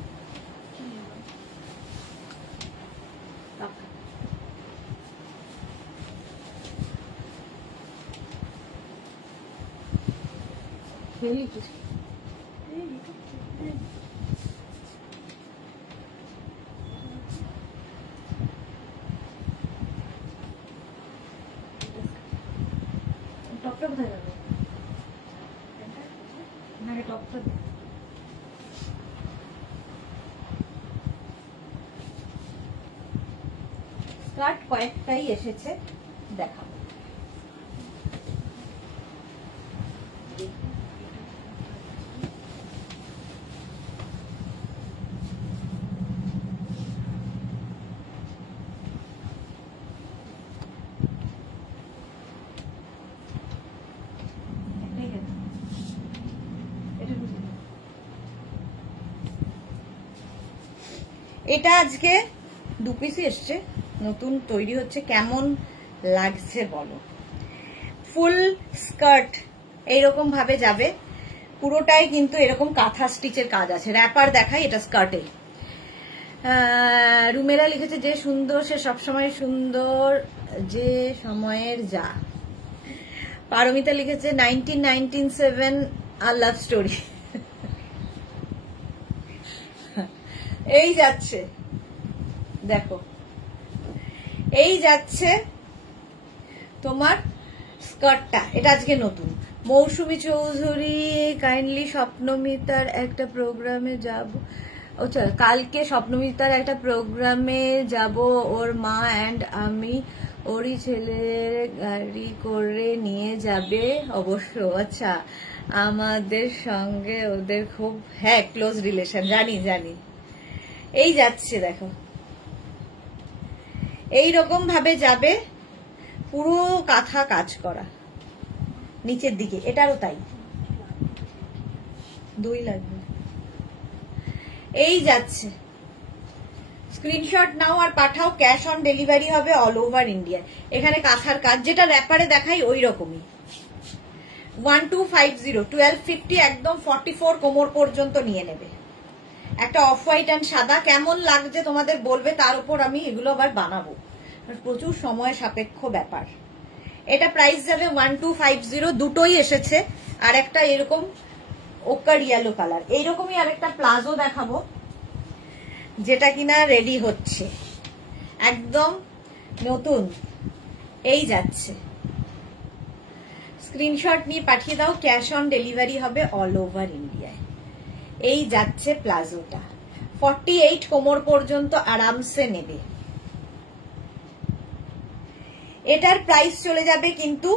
টপটা কোথায় যাবে? টপটা স্কার্ট কয়েকটাই এসেছে, দেখাবো। এটা আজকে 2 পিসই এসছে, নতুন তৈরি হচ্ছে, কেমন লাগছে বলো। ফুল স্কার্ট এইরকম ভাবে যাবে, পুরোটাই কিন্তু এরকম কাঁথা স্টিচের কাজ আছে। র্যাপার দেখাই, এটা স্কার্টে। রুমেরা লিখেছে যে সুন্দর সে সবসময় সুন্দর, যে সময়ের যা। পারমিতা লিখেছে 1997 আর লাভ স্টোরি। এই যাচ্ছে দেখো, এই যাচ্ছে তোমার স্কার্টটা, এটা আজকে নতুন। মৌসুমী চৌধুরী কাইন্ডলি স্বপ্নমিতার একটা প্রোগ্রামে যাব, আচ্ছা কালকে স্বপ্নমিতার একটা প্রোগ্রামে যাব, ওর মা অ্যান্ড আমি, ওরই ছেলের গাড়ি করে নিয়ে যাবে অবশ্য। আচ্ছা, আমাদের সঙ্গে ওদের খুব হ্যাঁ ক্লোজ রিলেশন, জানি জানি। এই যাচ্ছে দেখো, এইরকম ভাবে যাবে, পুরো কাঁথা কাজ করা নিচের দিকে, এটারও তাই। 2 লাগবে। এই যাচ্ছে, স্ক্রিনশট নাও আর পাঠাও, ক্যাশ অন ডেলিভারি হবে অল ওভার ইন্ডিয়া। এখানে কাঁথার কাজ যেটা র্যাপারে দেখাই ওই রকমই। 1250, 1250, একদম 44 কোমর পর্যন্ত নিয়ে নেবে। একটা অফ হোয়াইট অ্যান্ড সাদা, কেমন লাগছে তোমাদের বলবে, তার উপর আমি এগুলো আবার বানাবো, প্রচুর সময় সাপেক্ষ ব্যাপার। এটা প্রাইস যাবে 1250, দুটোই এসেছে। আর একটা এরকম ওকার ইয়েলো কালার, এইরকমই আরেকটা প্লাজো দেখাবো, যেটা কিনা রেডি হচ্ছে, একদম নতুন। এই যাচ্ছে, স্ক্রিনশট নিয়ে পাঠিয়ে দাও, ক্যাশ অন ডেলিভারি হবে অল ওভার ইন্ডিয়ায়। এই যাচ্ছে প্লাজোটা, 48 কোমর পর্যন্ত আরামসে নেবে। এটার প্রাইস চলে যাবে কিন্তু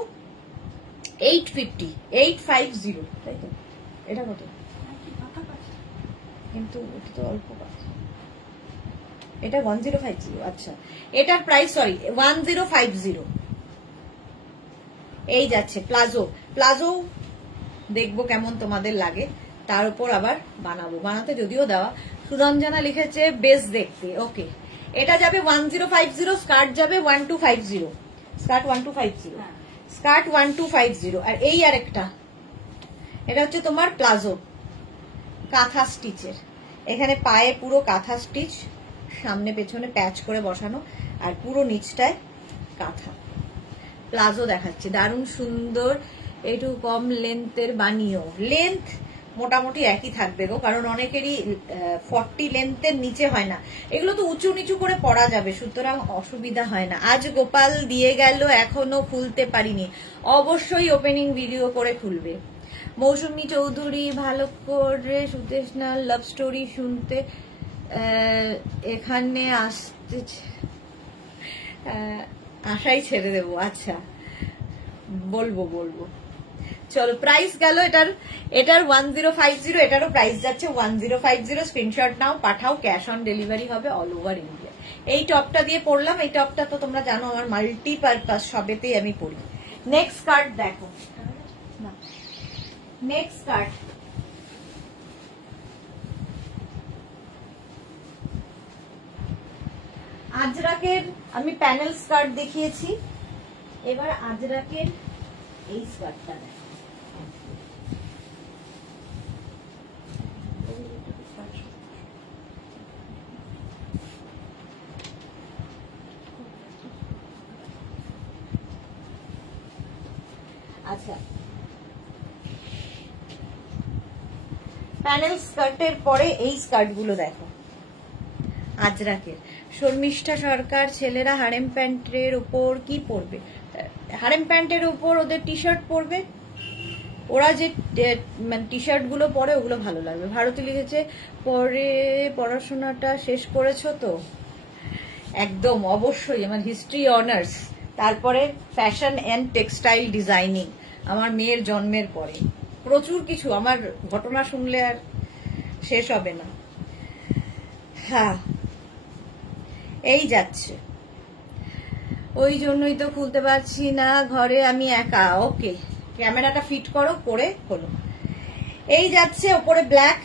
850, 850, তাই তো? এটা কত? কিন্তু এটা তো অল্প কাজ, এটা 1050। আচ্ছা, এটার প্রাইস সরি 1050। এই যাচ্ছে প্লাজো, প্লাজো দেখবো কেমন তোমাদের লাগে, তার উপর আবার বানাবো, বানাতে যদিও দেওয়া। সুরঞ্জনা লিখেছে বেশ দেখতে, ওকে। এটা যাবে 1050, স্কার্ট যাবে 1250, স্কার্ট 1250, স্কার্ট 1250। আর এই আরেকটা, এটা হচ্ছে তোমার প্লাজো কাঁথা স্টিচের, এখানে পায়ে পুরো কাঁথা স্টিচ, সামনে পেছনে প্যাচ করে বসানো, আর পুরো নিচটায় কাঁথা। প্লাজো দেখাচ্ছে, দারুণ সুন্দর। একটু কম লেন্থের বানিও, লেন্থ মোটামুটি একই থাকবে গো, কারণ অনেকেরই 40 লেন্থের নিচে হয় না। এগুলো তো উঁচু নিচু করে পরা যাবে, সুতরাং অসুবিধা হয় না। আজ গোপাল দিয়ে গেল, এখনো খুলতে পারিনি, অবশ্যই ওপেনিং ভিডিও করে খুলবে। মৌসুমী চৌধুরী ভালো করে সুদেশনা লাভ স্টোরি শুনতে এখানে আসতে, আশাই ছেড়ে দেবো। আচ্ছা, বলবো বলবো, চলো। প্রাইস গেল এটার 1050, এটারও প্রাইস যাচ্ছে 1050। স্ক্রিনশট নাও, পাঠাও, ক্যাশ অন ডেলিভারি হবে অল ওভার ইন্ডিয়া। এই টপটা দিয়ে পরলাম, এই টপটা তো তোমরা জানো আমার মাল্টিপারপাস, সবেতেই আমি পরি। নেক্সট কার্ড দেখো, নেক্সট কার্ড আজরাকের আমি প্যানেল স্কার্ট দেখিয়েছি, এবার আজরাকের এই স্কার্টটা দেখো। আচ্ছা, প্যানেল স্কার্টের পরে এই স্কার্ট গুলো দেখো আজরাকের। শর্মিষ্ঠা সরকার, ছেলেরা হারেম প্যান্টের উপর কি পরবে? হারেম প্যান্টের উপর ওদের টি শার্ট পরবে, ওরা যে টি শার্ট গুলো পরে ওগুলো ভালো লাগবে। ভারতী লিখেছে পরে পড়াশোনাটা শেষ করেছো তো? একদম অবশ্যই, আমার হিস্ট্রি অনার্স, তারপরে ফ্যাশন অ্যান্ড টেক্সটাইল ডিজাইনিং আমার মেয়ের জন্মের পরে। প্রচুর কিছু, আমার ঘটনা শুনলে আর শেষ হবে না। হ্যাঁ, এই যাচ্ছে, ওই জন্যই তো খুলতে পারছি না, ঘরে আমি একা। ওকে, ক্যামেরাটা ফিট করো, করে খোলো। এই যাচ্ছে, ওপরে ব্ল্যাক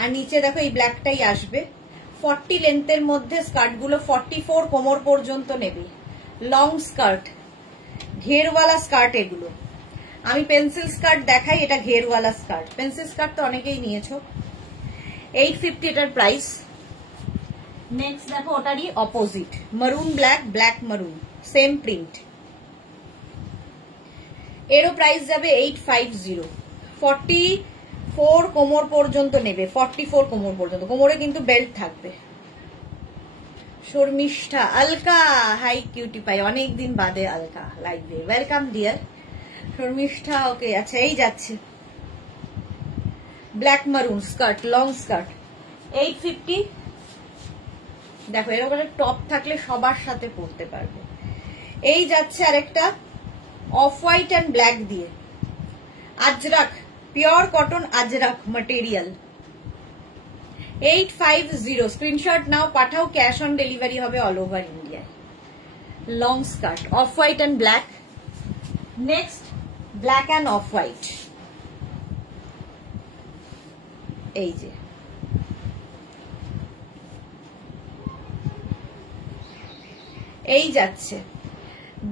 আর নিচে দেখো এই ব্ল্যাকটাই আসবে। 40 লেন্থের মধ্যে স্কার্ট গুলো 44 কোমর পর্যন্ত নেবে। লং স্কার্ট, ঘেরওয়ালা স্কার্ট এগুলো। আমি পেন্সিল স্কার্ট দেখাই, এটা ঘেরওয়ালা স্কার্ট। পেন্সিল স্কার্ট তো অনেকেই নিয়েছো। 850 এটার প্রাইস। নেক্সট দেখো ওটারই অপোজিট, মারুন ব্ল্যাক, ব্ল্যাক মারুন, সেম প্রিন্ট। এরও প্রাইস যাবে 850। 44 কোমর পর্যন্ত নেবে, 44 কোমর পর্যন্ত। কোমরে কিন্তু বেল্ট থাকবে। Sharmistha, Alka, hi cutie pie, অনেকদিন বাদে আলকা লাইভে, ওয়েলকাম ডিয়ার শর্মিষ্ঠা। ওকে, আচ্ছা এই যাচ্ছে ব্ল্যাক মারুন স্কার্ট, লং স্কার্ট, 850। দেখো এরকম একটা টপ থাকলে সবার সাথে পরতে পারবে। এই যাচ্ছে আরেকটা অফ হোয়াইট অ্যান্ড ব্ল্যাক দিয়ে, ajrak, pure cotton Ajrak material, 850। Screenshot নাও, পাঠাও, ক্যাশ অন ডেলিভারি হবে অল ওভার ইন্ডিয়ায়। Long skirt, off white and black. Next black and off white, এই যে এই যাচ্ছে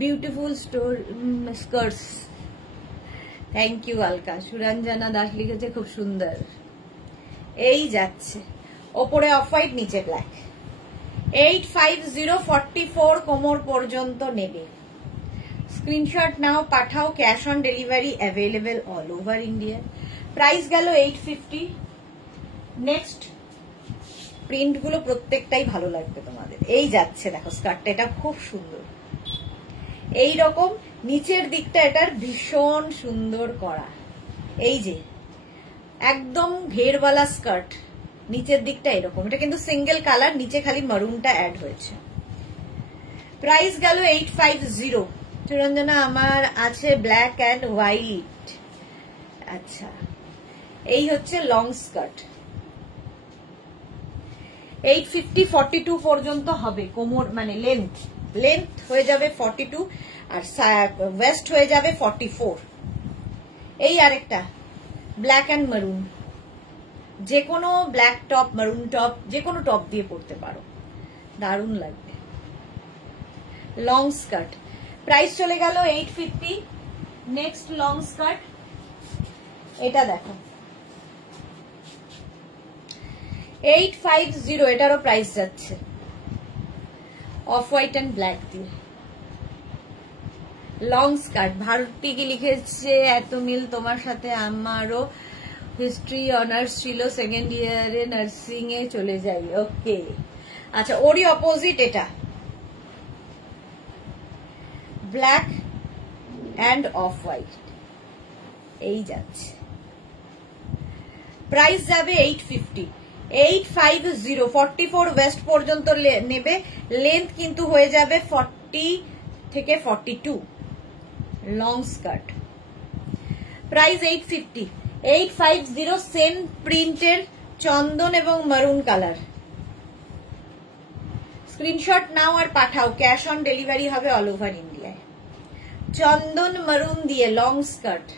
beautiful store skirts. Thank you Alka. Suranjana Das লিখেছে খুব সুন্দর। এই যাচ্ছে ওপরে অফ হোয়াইট, নিচে ব্ল্যাক, 850। 44 কোমর পর্যন্ত নেবে। স্ক্রিনশট নাও, পাঠাও, cash on delivery available all over India. Price গেল 850। নেক্সট প্রিন্ট গুলো প্রত্যেকটাই ভালো লাগবে তোমাদের। এই যাচ্ছে দেখো স্কার্টটা, এটা খুব সুন্দর। এই রকম নিচের দিকটা এটার ভীষণ সুন্দর করা, এই যে একদম ঘেরওয়ালা স্কার্ট, নিচের দিকটা এরকম। এটা কিন্তু সিঙ্গেল কালার, নিচে খালি মারুনটা অ্যাড হয়েছে। প্রাইস গেল 850। সুরঞ্জনা, আমার আছে ব্ল্যাক অ্যান্ড হোয়াইট। আচ্ছা, এই হচ্ছে লং স্কার্ট, 850। 42 পর্যন্ত হবে কোমর, মানে লেন্থ হয়ে যাবে 42, আর ওয়েস্ট হয়ে যাবে 44। এই আরেকটা ব্ল্যাক অ্যান্ড মারুন, যে কোনো ব্ল্যাক টপ, মারুন টপ, যে কোনো টপ দিয়ে পরতে পারো, দারুণ লাগবে। লং স্কার্ট, প্রাইস চলে গেল 850। নেক্সট লং স্কার্ট, এটা দেখো 850। এটারও প্রাইস যাচ্ছে অফ হোয়াইট অ্যান্ড ব্ল্যাক দিয়ে। লং স্কার্ট, ভারতী কি লিখেছে, এত মিল তোমার সাথে আমারও হিস্ট্রি অনার্স ছিল, সেকেন্ড ইয়ারে নার্সিং এ চলে যাই। ওকে, আচ্ছা ওরই অপোজিট এটা, ব্ল্যাক অ্যান্ড অফ হোয়াইট। এই যাচ্ছে, প্রাইস যাবে 850। 850। 44 ওয়েস্ট পর্যন্ত নেবে, লেন্থ কিন্তু হয়ে যাবে 40 থেকে 42। Long skirt, price 850। 850। সেম প্রিন্টের চন্দন এবং মারুন কালার। স্ক্রিনশট নাও আর পাঠাও, ক্যাশ অন ডেলিভারি হবে অল ওভার ইন্ডিয়ায়। চন্দন মারুন দিয়ে লং স্কার্ট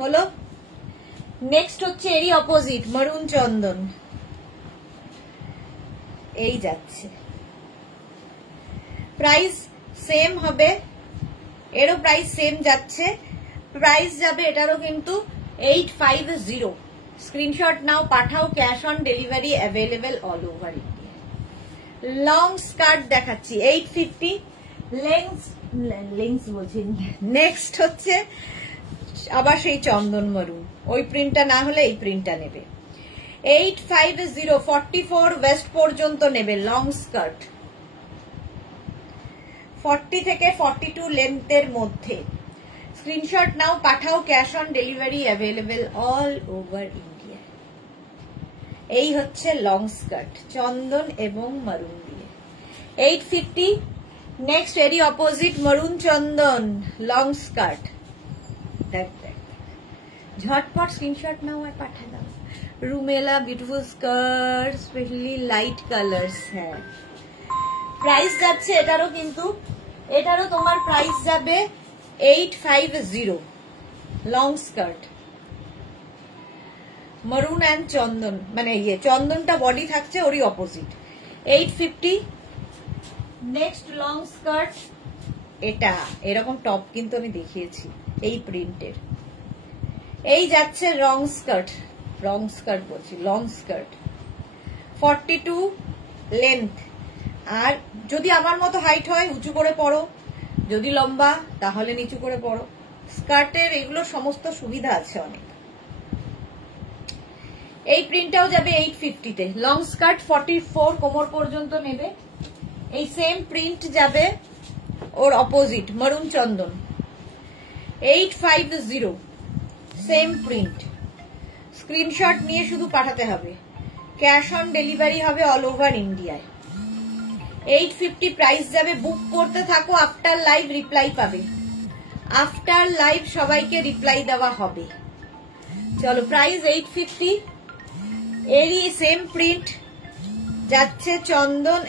হলো। নেক্সট হচ্ছে এরই অপোজিট, মারুন চন্দন। এই যাচ্ছে, প্রাইস সেম হবে, এরও প্রাইস সেম যাচ্ছে। প্রাইস যাবে এটারও কিন্তু 850। স্ক্রিনশট নাও, পাঠাও, cash on delivery available all over India. Long skirt দেখাচ্ছি 850। লেন্থ বলছি। নেক্সট হচ্ছে আবার সেই চন্দন মারুন, ওই প্রিন্টটা না হলে এই প্রিন্টটা নেবে। 850। 44 ওয়েস্ট পর্যন্ত নেবে, লং স্কার্ট, 40 থেকে 42 লেন্থের মধ্যে। স্ক্রিনশট নাও, পাঠাও, cash on delivery available all over India. এই হচ্ছে লং স্কার্ট, চন্দন এবং মারুন দিয়ে, 850। নেক্সট এরই অপোজিট, মারুন চন্দন লং স্কার্ট। দেখ ঝটপট স্ক্রিনশট নাও আর পাঠা দাও। Rumela, beautiful skirt, specially light colours. হ্যাঁ, প্রাইস যাচ্ছে এটারও, কিন্তু এটারও তোমার প্রাইস যাবে 850। লং স্কার্ট, maroon and চন্দন, মানে ইয়ে চন্দনটা বডি থাকছে, ওরই অপোজিট। 850। নেক্সট লং স্কার্ট, এটা এরকম টপ কিন্তু আমি দেখিয়েছি এই প্রিন্টের। এই যাচ্ছে লং স্কার্ট বলছি, লং স্কার্ট 42 লেন্থ। আর যদি আমার মতো হাইট হয় উঁচু করে পরো, যদি লম্বা তাহলে নিচু করে পরো। স্কার্টের এগুলো সমস্ত সুবিধা আছে অনেক। এই প্রিন্টটাও যাবে 850-তে। লং স্কার্ট 44 কোমর পর্যন্ত নেবে। এই সেম প্রিন্ট যাবে ওর অপোজিট মারুন চন্দন 850, সেম প্রিন্ট। স্ক্রিনশট নিয়ে শুধু পাঠাতে হবে, ক্যাশ অন ডেলিভারি হবে অল ওভার ইন্ডিয়ায়। 850 প্রাইস যাবে। বুক করতে থাকো, আফটার লাইভ রিপ্লাই পাবে, আফটার লাইভ সবাইকে রিপ্লাই দেওয়া হবে। চলো, প্রাইস 850। এরই সেম প্রিন্ট যাচ্ছে চন্দন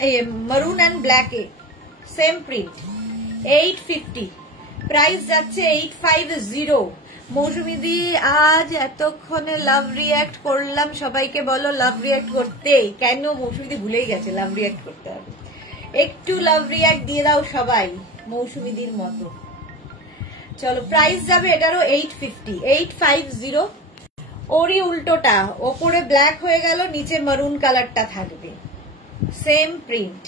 মারুন অ্যান্ড ব্ল্যাকে, সেম প্রিন্ট 850, প্রাইস যাচ্ছে 850। মৌসুমী দি আজ এতক্ষণে লাভ রিয়াক্ট করলাম, সবাইকে বলো লাভ রিয়াক্ট করতে। কেন মৌসুমী দি ভুলেই গেছে লাভ রিয়াক্ট করতে হবে, একটু লাভ রিয়াক্ট দিয়ে দাও সবাই মৌসুমী দির মতো। চলো, প্রাইস যাবে এটারও 850। ওরই উল্টোটা, ওপরে ব্ল্যাক হয়ে গেল, নিচে মারুন কালারটা থাকবে, same print,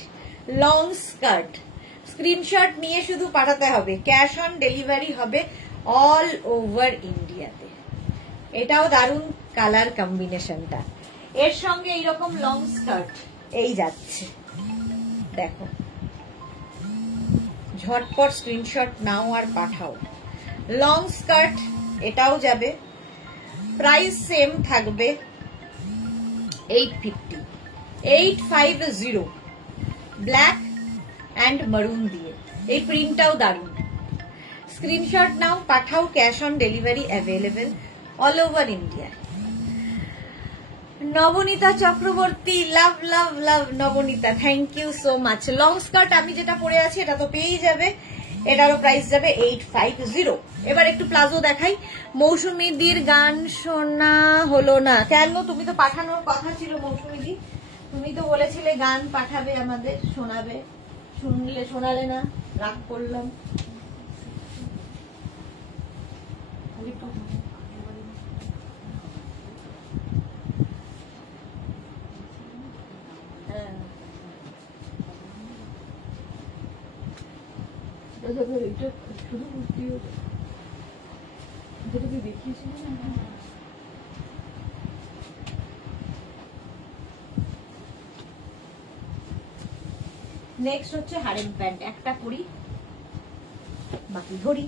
long skirt. Screenshot নিয়ে শুধু পাঠাতে হবে, ক্যাশ অন ডেলিভারি হবে অল ওভার ইন্ডিয়াতে। এটাও দারুণ কালার কম্বিনেশনটা। এর সঙ্গে এইরকম লং স্কার্ট এই যাচ্ছে, দেখো। ঝটপট স্ক্রিনশট নাও আর পাঠাও। লং স্কার্ট এটাও যাবে, প্রাইস সেম থাকবে 850, ব্ল্যাক অ্যান্ড মারুন দিয়ে। এই প্রিন্টটাও দারুণ। স্ক্রিনশট নাও, পাঠাও, cash on delivery available all over India. Nabanita Chakraborty, love love love Nabanita, thank you so much. Long skirt আমি যেটা পরে আছি এটা তো পেয়েই যাবে, এটারও প্রাইস যাবে 850। এবার একটু প্লাজো দেখাই। মৌসুমী দির গান শোনা হলো না কেন? তুমি তো পাঠানোর কথা ছিল মৌসুমী দি, তুমি তো বলেছিলে গান পাঠাবে আমাদের, শোনাবে, শোনালে না, রাগ করলাম। নেক্সট হচ্ছে হারেম প্যান্ট, একটা করি বাকি ধরি।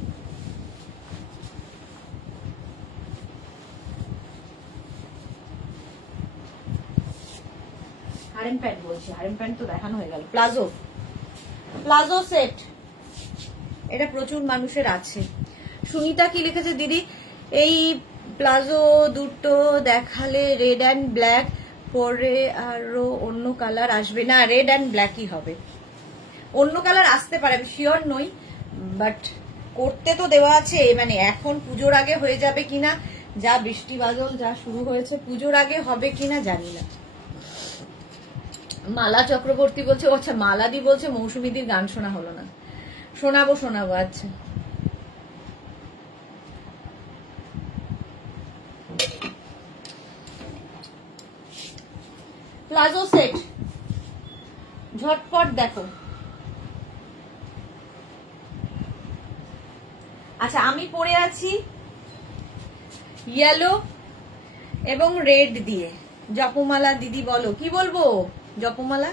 হারেম প্যান্ট বলছি, হারেম প্যান্ট তো দেখানো হয়ে গেল। প্লাজো সেট, এটা প্রচুর মানুষের আছে। সুনিতা কি লিখেছে দিদি, এই প্লাজো দুটো দেখালে রেড অ্যান্ড ব্ল্যাক, পরে আরো অন্য কালার আসবে না? রেড অ্যান্ড ব্ল্যাকই হবে, অন্য কালার আসতে পারে, আমি শিওর নই, বাট করতে তো দেওয়া আছে। মানে এখন পুজোর আগে হয়ে যাবে কিনা, যা বৃষ্টি বাদল যা শুরু হয়েছে, পুজোর আগে হবে কিনা জানি না। মালা চক্রবর্তী বলছে, আচ্ছা মালাদি বলছে মৌসুমীদির গান শোনা হলো না। শোনাবো, আচ্ছা। প্লাজো সেট ঝটপট দেখো। আচ্ছা, আমি পরে আছি ইয়েলো এবং রেড দিয়ে। জপমালা দিদি বলো, কি বলবো জপমালা?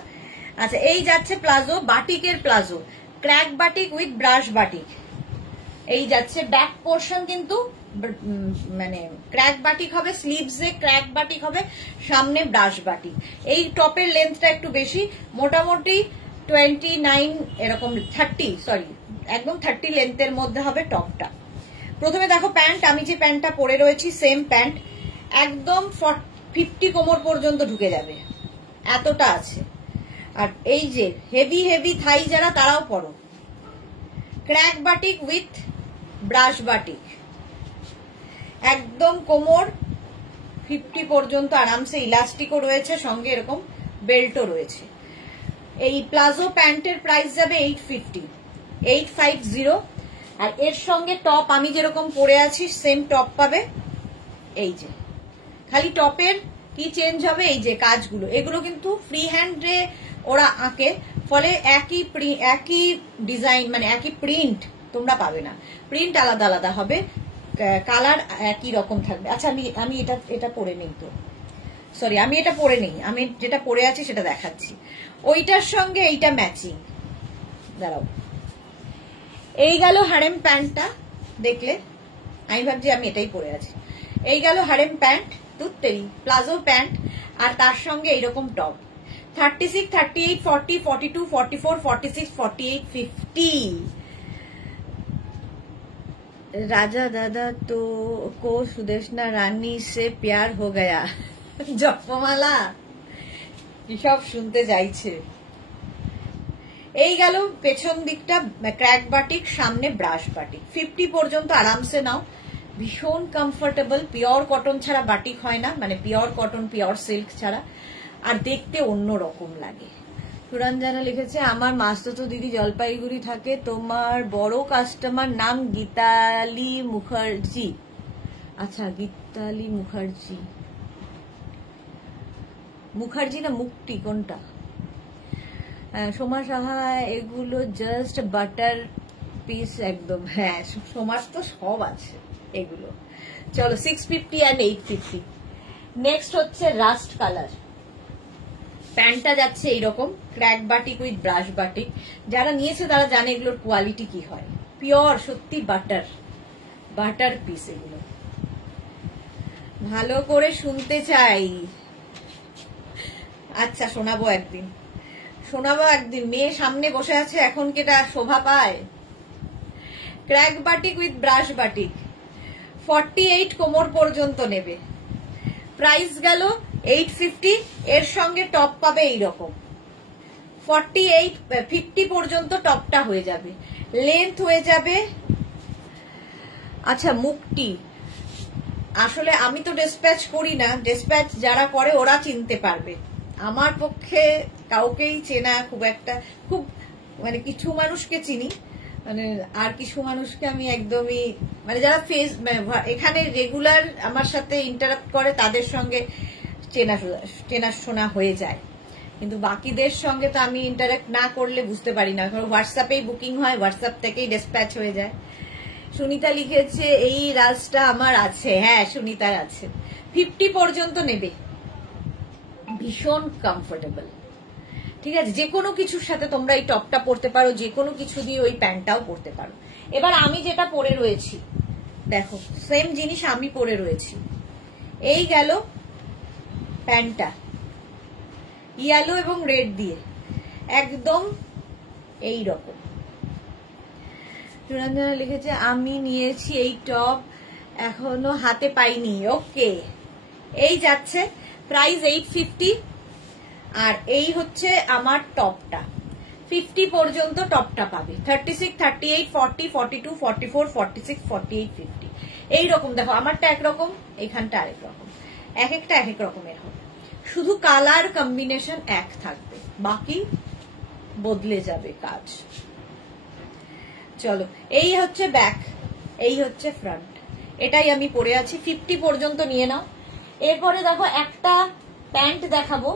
আচ্ছা, এই যাচ্ছে প্লাজো, বাটিকের palazzo, crack batik with brush batik. এই যাচ্ছে ব্যাক পোর্শন কিন্তু মানে ক্র্যাক বাটিক হবে, স্লিভসে ক্র্যাক বাটিক হবে, সামনে ব্রাশ বাটিক। এই টপের লেন্থটা একটু বেশি, মোটামুটি 29 এরকম 30, সরি একদম 30 লেন্থের মধ্যে হবে টপটা। প্রথমে দেখো প্যান্ট, আমি যে প্যান্টটা পরে রয়েছি সেম প্যান্ট, একদম 50 কোমর পর্যন্ত ঢুকে যাবে, এতটা আছে। আর এই যে হেভি হেভি থাই যারা, তারাও পরো। Crack batik with brush batik, একদম কোমর 50 পর্যন্ত আরামসে ইলাস্টিকও রয়েছে, সঙ্গে এরকম বেল্টও রয়েছে। এই প্লাজো প্যান্টের প্রাইস যাবে 850। আর এর সঙ্গে টপ আমি যেরকম পরে আছি সেম টপ পাবে। এই যে খালি টপের কি চেঞ্জ হবে, এই যে কাজগুলো, এগুলো কিন্তু ফ্রি হ্যান্ডে ওরা আঁকে, ফলে একই ডিজাইন মানে একই প্রিন্ট তোমরা পাবে না, প্রিন্ট আলাদা আলাদা হবে, কালার একই রকম থাকবে। আচ্ছা আমি এটা পরে নেই, তো সরি আমি এটা পরে নেই, আমি যেটা পরে আছি সেটা দেখাচ্ছি। ওইটার সঙ্গে এইটা ম্যাচিং। দাঁড়াও, এই গেল হারেম প্যান্টটা, দেখলে আমি ভাবছি আমি এটাই পরে আছি। এই গেল হারেম প্যান্ট, দুধটেরি প্লাজো প্যান্ট, আর তার সঙ্গে এইরকম টপ। 36, 38, 40, 42, 44, 46, 48, 50। राजा दादा तो को सुदेशना रानी से प्यार हो गया। জপমালা সব শুনতে চাইছে। এই গেল পেছন দিকটা ক্র্যাক বাটিক, সামনে ব্রাশ বাটিক। 50 পর্যন্ত আরামসে নাও, ভীষণ কমফোর্টেবল। পিওর কটন ছাড়া বাটিক হয় না, মানে পিওর কটন পিওর সিল্ক ছাড়া, আর দেখতে অন্য রকম লাগে। সুরঞ্জনা লিখেছে, আমার মাসতো দিদি জলপাইগুড়ি থাকে, তোমার বড় কাস্টমার নাম গীতালি মুখার্জি। আচ্ছা, গীতালি মুখার্জি, মুখার্জি না মুক্তি কোনটা? সোমা সাহা, এগুলো জাস্ট বাটার পিস একদম। হ্যাঁ, সোমার তো সব আছে এগুলো। চলো 650 and 850। নেক্সট হচ্ছে রাস্ট কালার। প্যান্টটা যাচ্ছে এইরকম crack batik with brush batik. যারা নিয়েছে তারা জানে এগুলোর কোয়ালিটি কি হয়, পিওর সত্যি বাটার পিস। এগুলো ভালো করে শুনতে চাই। আচ্ছা, শোনাবো একদিন। মেয়ে সামনে বসে আছে, এখন কেটা শোভা পায়। Crack batik with brush batik, 48 কোমর পর্যন্ত নেবে। প্রাইস গেল 850। এর সঙ্গে টপ পাবে এইরকম। 50 পর্যন্ত টপটা হয়ে যাবে, লেন্থ হয়ে যাবে। আচ্ছা, মুক্তি আসলে আমি তো ডিসপ্যাচ করি না, ডিসপ্যাচ যারা করে ওরা চিনতে পারবে। আমার পক্ষে কাউকেই চেনা খুব একটা, খুব মানে কিছু মানুষকে চিনি, মানে আর কিছু মানুষকে আমি একদমই, মানে যারা এখানে রেগুলার আমার সাথে ইন্টারাক্ট করে তাদের সঙ্গে চেনাশোনা হয়ে যায়, কিন্তু বাকিদের সঙ্গে তো আমি ইন্টারাক্ট না করলে বুঝতে পারি না। হোয়াটসঅ্যাপেই বুকিং হয়, হোয়াটসঅ্যাপ থেকেই ডিসপ্যাচ হয়ে যায়। সুনিতা লিখেছে, এই রাজটা আমার আছে। হ্যাঁ, সুনিতার আছে। 50 পর্যন্ত নেবে, ভীষণ কমফোর্টেবল। ঠিক আছে, যে কোনো কিছুর সাথে তোমরা এই টপটা পরতে পারো, যে কোনো কিছু দিয়ে ওই প্যান্টটাও পরতে পারো। এবার আমি যেটা পরে রয়েছি, দেখো সেম জিনিস আমি পরে রয়েছি। এই গেল প্যান্টটা, ইয়েলো এবং রেড দিয়ে একদম এই রকম। সুরঞ্জনা লিখেছে, আমি নিয়েছি এই টপ, এখনো হাতে পাইনি। ওকে, এই যাচ্ছে, প্রাইস 850। আর এই হচ্ছে আমার টপটা, 50 পর্যন্ত টপটা পাবে। 36, 38, 40, 42, 44, 46, 48, 50 এইরকম। দেখো আমারটা একরকম, এইখানটা আরেক রকম, এক একটা এক এক রকমের হবে। শুধু কালার কম্বিনেশন এক থাকবে, বাকি বদলে যাবে কাজ। চলো, এই হচ্ছে ব্যাক, এই হচ্ছে ফ্রন্ট। এটাই আমি পরে আছি। 50 পর্যন্ত নিয়ে নাও। এরপরে দেখো একটা প্যান্ট দেখাবো,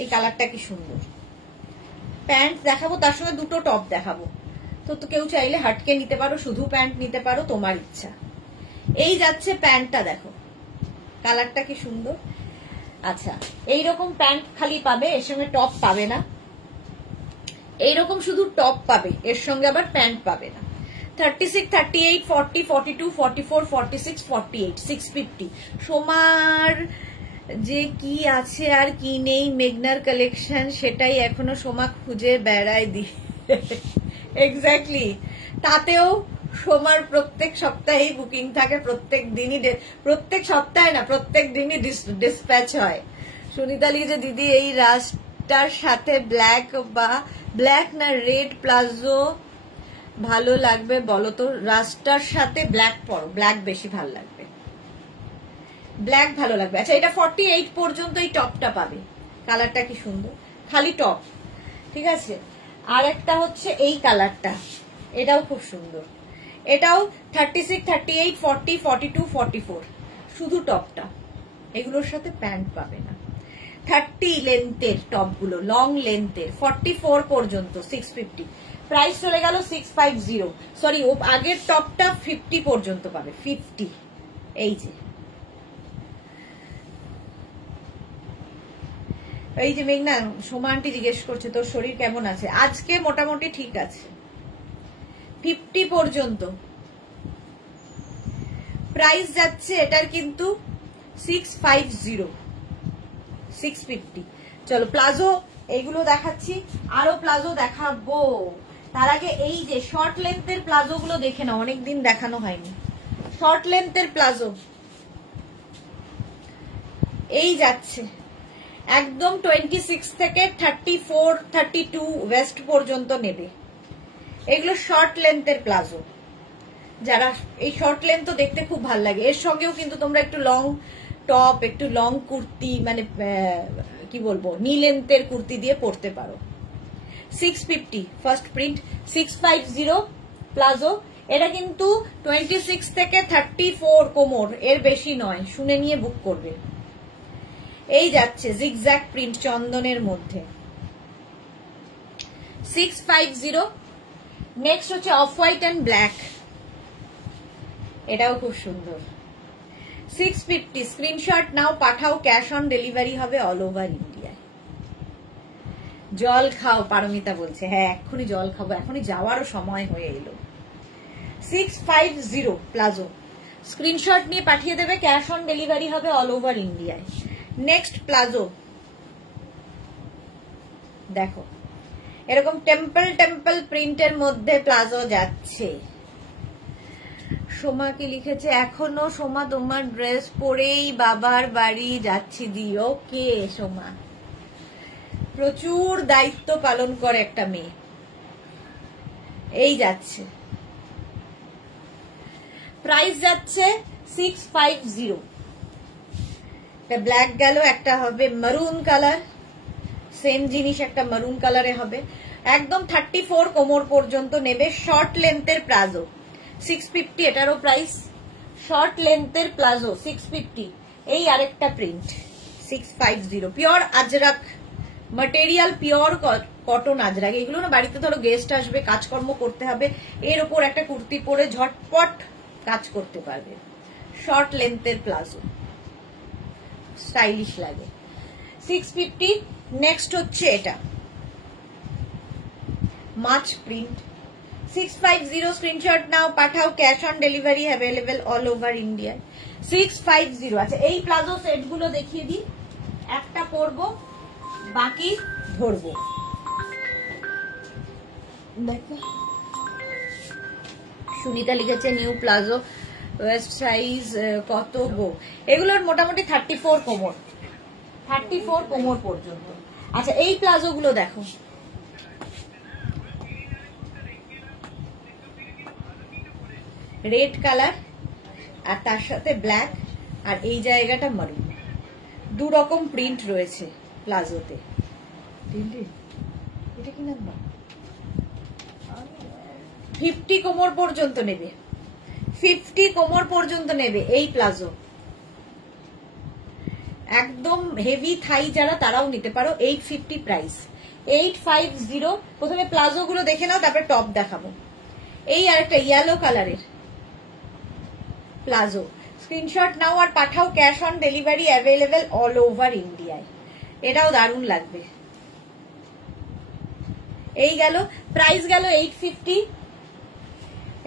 এই কালারটা কি সুন্দর। প্যান্ট দেখাবো, তার সঙ্গে দুটো টপ দেখাবো। তো কেউ চাইলে হাটকে নিতে পারো, শুধু প্যান্ট নিতে পারো, তোমার ইচ্ছা। এই যাচ্ছে প্যান্টটা, দেখো কালারটা কি সুন্দর। আচ্ছা, এইরকম প্যান্ট খালি পাবে, এর সঙ্গে টপ পাবে না। এইরকম শুধু টপ পাবে, এর সঙ্গে আবার প্যান্ট পাবে না। 36, 38, 40, 42, 44, 46, 48, 650। সোমার যে কি আছে আর কি নেই মেঘনার কালেকশন, সেটাই এখনো সোমা খুঁজে বেড়ায় দি। এক্স্যাক্টলি, তাতেও সোমার প্রত্যেক সপ্তাহেই বুকিং থাকে, প্রত্যেক দিনই, প্রত্যেক সপ্তাহে না, প্রত্যেক দিনই ডিসপ্যাচ হয়। সুনিতা লিখেছে, দিদি এই রাস্টার সাথে ব্ল্যাক না রেড প্লাজো ভালো লাগবে বলো তো? রাস্টার সাথে ব্ল্যাক পরো, ব্ল্যাক বেশি ভালো লাগবে। ব্ল্যাক ভালো লাগবে। আচ্ছা এটা 48 পর্যন্ত এই টপটা পাবে, কালারটা কি সুন্দর, খালি টপ, ঠিক আছে। আর একটা হচ্ছে এই কালারটা, এটাও খুব সুন্দর, এটাও 36, 38, 40, 42, 44, শুধু টপটা, এগুলোর সাথে প্যান্ট পাবে না। 30 লেন্থের টপগুলো, লং লেন্থের, 44 পর্যন্ত 650, প্রাইস চলে গেল 650। সরি, ও আগের টপটা 50 পর্যন্ত পাবে, 50। এই যে এই যে মেঘনা, সোমা আন্টি জিজ্ঞেস করছে তোর শরীর কেমন আছে, আজকে মোটামুটি ঠিক আছে। 50 পর্যন্ত প্রাইস যাচ্ছে এটার, কিন্তু 650, 650। চলো প্লাজো এইগুলো দেখাচ্ছি, আরো প্লাজো দেখাবো। তার আগে এই যে শর্ট লেন্থের প্লাজো গুলো দেখে নাও, অনেকদিন দেখানো হয়নি। শর্ট লেন্থের প্লাজো এই যাচ্ছে একদম 26 থেকে 34, 32 ওয়েস্ট পর্যন্ত নেবে। এগুলো শর্ট লেন্থের প্লাজো, যারা এই শর্ট লেন্থ তো দেখতে খুব ভালো লাগে। এর সঙ্গেও কিন্তু তোমরা একটু লং টপ, একটু লং কুর্তি, মানে কি বলবো, নি লেন্থের কুর্তি দিয়ে পরতে পারো। 650 ফার্স্ট প্রিন্ট, 650 প্লাজো। এটা কিন্তু 26 থেকে 34 কোমর, এর বেশি নয়, শুনে নিয়ে বুক করবে। এই যাচ্ছে জিগজ্যাগ প্রিন্ট চন্দনের মধ্যে, 650। নেক্সট হচ্ছে অফ হোয়াইট এন্ড ব্ল্যাক, এটাও খুব সুন্দর, 650। স্ক্রিনশট নাও, পাঠাও, ক্যাশ অন ডেলিভারি হবে অল ওভার ইন্ডিয়ায়। জল খাও পারমিতা বলছে, হ্যাঁ এক্ষুনি জল খাবো, এখনই যাওয়ারও সময় হয়ে এলো। 650 প্লাজো, স্ক্রিনশট নিয়ে পাঠিয়ে দেবে, ক্যাশ অন ডেলিভারি হবে অল ওভার ইন্ডিয়ায়। নেক্সট প্লাজো দেখো, এরকম টেম্পল টেম্পল প্রিন্টের মধ্যে প্লাজো যাচ্ছে। সোমা কি লিখেছে, এখনো সোমা তোমার ড্রেস পরেই বাবার বাড়ি যাচ্ছি দি। ওকে সোমা, প্রচুর দায়িত্ব পালন করে একটা মেয়ে। এই যাচ্ছে, প্রাইস যাচ্ছে 650। একটা ব্ল্যাক গেল, একটা হবে মারুন কালার, সেম জিনিস একটা মারুন কালারে হবে। একদম 34 কোমর পর্যন্ত নেবে, শর্ট লেন্থের প্লাজো, 650। এটারও প্রাইস, শর্ট লেন্থের প্লাজো 650। এই আরেকটা print 650, pure Ajrak material, pure cotton Ajrak. এগুলো না বাড়িতে ধরো গেস্ট আসবে, কাজকর্ম করতে হবে, এর উপর একটা কুর্তি পরে ঝটপট কাজ করতে পারবে। শর্ট লেন্থের প্লাজো, স্টাইলিশ লাগে, 650। নেক্সট হচ্ছে এটা মাছ প্রিন্ট, 650। স্ক্রিনশট নাও, পাঠাও, cash on delivery available all over India. 650। আচ্ছা এই প্লাজো সেট গুলো দেখিয়ে দিই, একটা পরবো বাকি ধরবো। দেখো সুনিতা লিখেছে নিউ প্লাজো ওয়েস্ট সাইজ কত গো, এগুলোর মোটামুটি 34 কোমর, 34 কোমর পর্যন্ত। আচ্ছা এই প্লাজো গুলো দেখো, রেড কালার আর তার সাথে ব্ল্যাক, আর এই জায়গাটা মারুন, দু রকম প্রিন্ট রয়েছে প্লাজোতে। এটা কি নাম্বার? 50 কোমর পর্যন্ত নেবে, 50 কোমর পর্যন্ত নেবে এই প্লাজো। একদম হেভি থাই যারা, তারাও নিতে পারো। 850 প্রাইস, 850। প্রথমে প্লাজো গুলো দেখে নাও, তারপরে টপ দেখাবো। এই আরেকটা ইয়েলো কালারের প্লাজো, স্ক্রিনশট নাও আর পাঠাও, cash on delivery available all over ইন্ডিয়ায়। এটাও দারুণ লাগবে। এই গেল, প্রাইস গেল 850।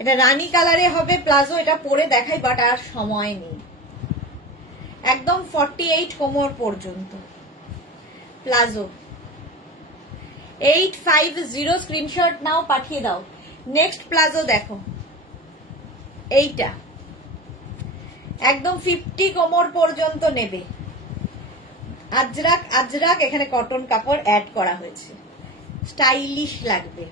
এটা রানী কালারে হবে প্লাজো, এটা পরে দেখাই বাট আর সময় নেই। একদম 48 কোমর পর্যন্ত প্লাজো, 850। স্ক্রিনশট নাও, পাঠিয়ে দাও। নেক্সট প্লাজো দেখো, এইটা একদম 50 কোমর পর্যন্ত নেবে, আজরাক আজরাক, এখানে কটন কাপড় অ্যাড করা হয়েছে, স্টাইলিশ লাগবে।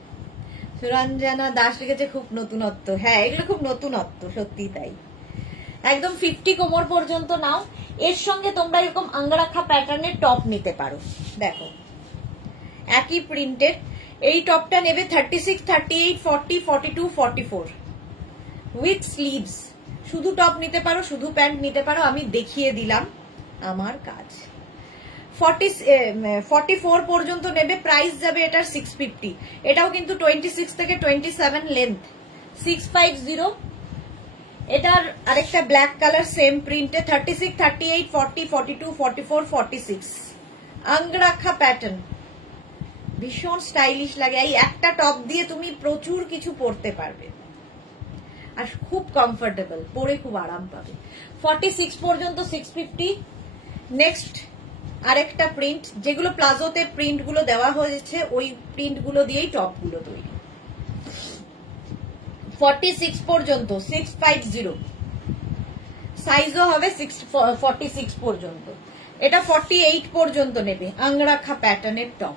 সুরঞ্জনা দাস লিখেছে খুব নতুনত্ব, হ্যাঁ এগুলো খুব নতুনত্ব, সত্যি তাই। একদম 50 কোমর পর্যন্ত নাও। এর সঙ্গে তোমরা এরকম আঙ্গারাখা প্যাটার্নের টপ নিতে পারো। দেখো একই প্রিন্টের এই টপটা নেবে 36, 38, 40, 42, 44 উইথ স্লিভস। শুধু টপ নিতে পারো, শুধু প্যান্ট নিতে পারো, আমি দেখিয়ে দিলাম আমার কাজ। 44 পর্যন্ত নেবে, প্রাইস যাবে এটার 650। এটাও কিন্তু 26 থেকে 27 লেন্থ, 650। এটার আরেকটা ব্ল্যাক কালার সেম প্রিন্টে 36, 38, 40, 42, 44, 46 আঙ্গরাখা প্যাটার্ন, ভীষণ স্টাইলিশ লাগে। এই একটা টপ দিয়ে তুমি প্রচুর কিছু পরতে পারবে আর খুব কমফোর্টেবল, পরে খুব আরাম পাবে। 46 পর্যন্ত 650। নেক্সট আরেকটা প্রিন্ট, যেগুলো প্লাজোতে প্রিন্ট গুলো দেওয়া হয়েছে ওই প্রিন্ট গুলো দিয়েই টপ গুলো তৈরি। 46 পর্যন্ত 650, সাইজও হবে 46 পর্যন্ত। এটা 48 পর্যন্ত নেবে, আঙ্গরাখা প্যাটার্নের টপ,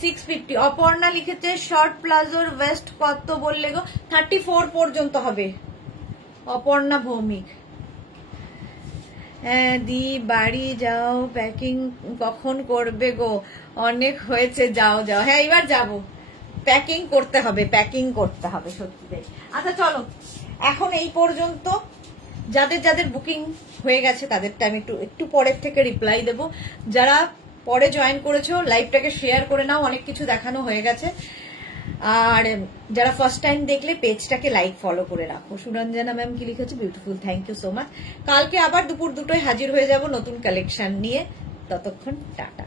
650। অপর্ণা লিখেছে শর্ট প্লাজোর ওয়েস্ট কত বললে গো? 34 পর্যন্ত হবে। অপর্ণা ভৌমিক। দি বাড়ি যাও, প্যাকিং কখন করবে গো? অনেক হয়েছে, যাও যাও। হ্যাঁ এবার যাবো, প্যাকিং করতে হবে, প্যাকিং করতে হবে সত্যি তাই। আচ্ছা চলো, এখন এই পর্যন্ত। যাদের যাদের বুকিং হয়ে গেছে তাদেরটা আমি একটু পরের থেকে রিপ্লাই দেবো। যারা পরে জয়েন করেছো লাইভটাকে শেয়ার করে নাও, অনেক কিছু দেখানো হয়ে গেছে। আর যারা ফার্স্ট টাইম দেখলে পেজটাকে লাইক ফলো করে রাখো। সুরঞ্জনা ম্যাম কি লিখেছে? Beautiful, thank you so much. কালকে আবার দুপুর 2টায় হাজির হয়ে যাব নতুন কালেকশন নিয়ে। ততক্ষণ টাটা।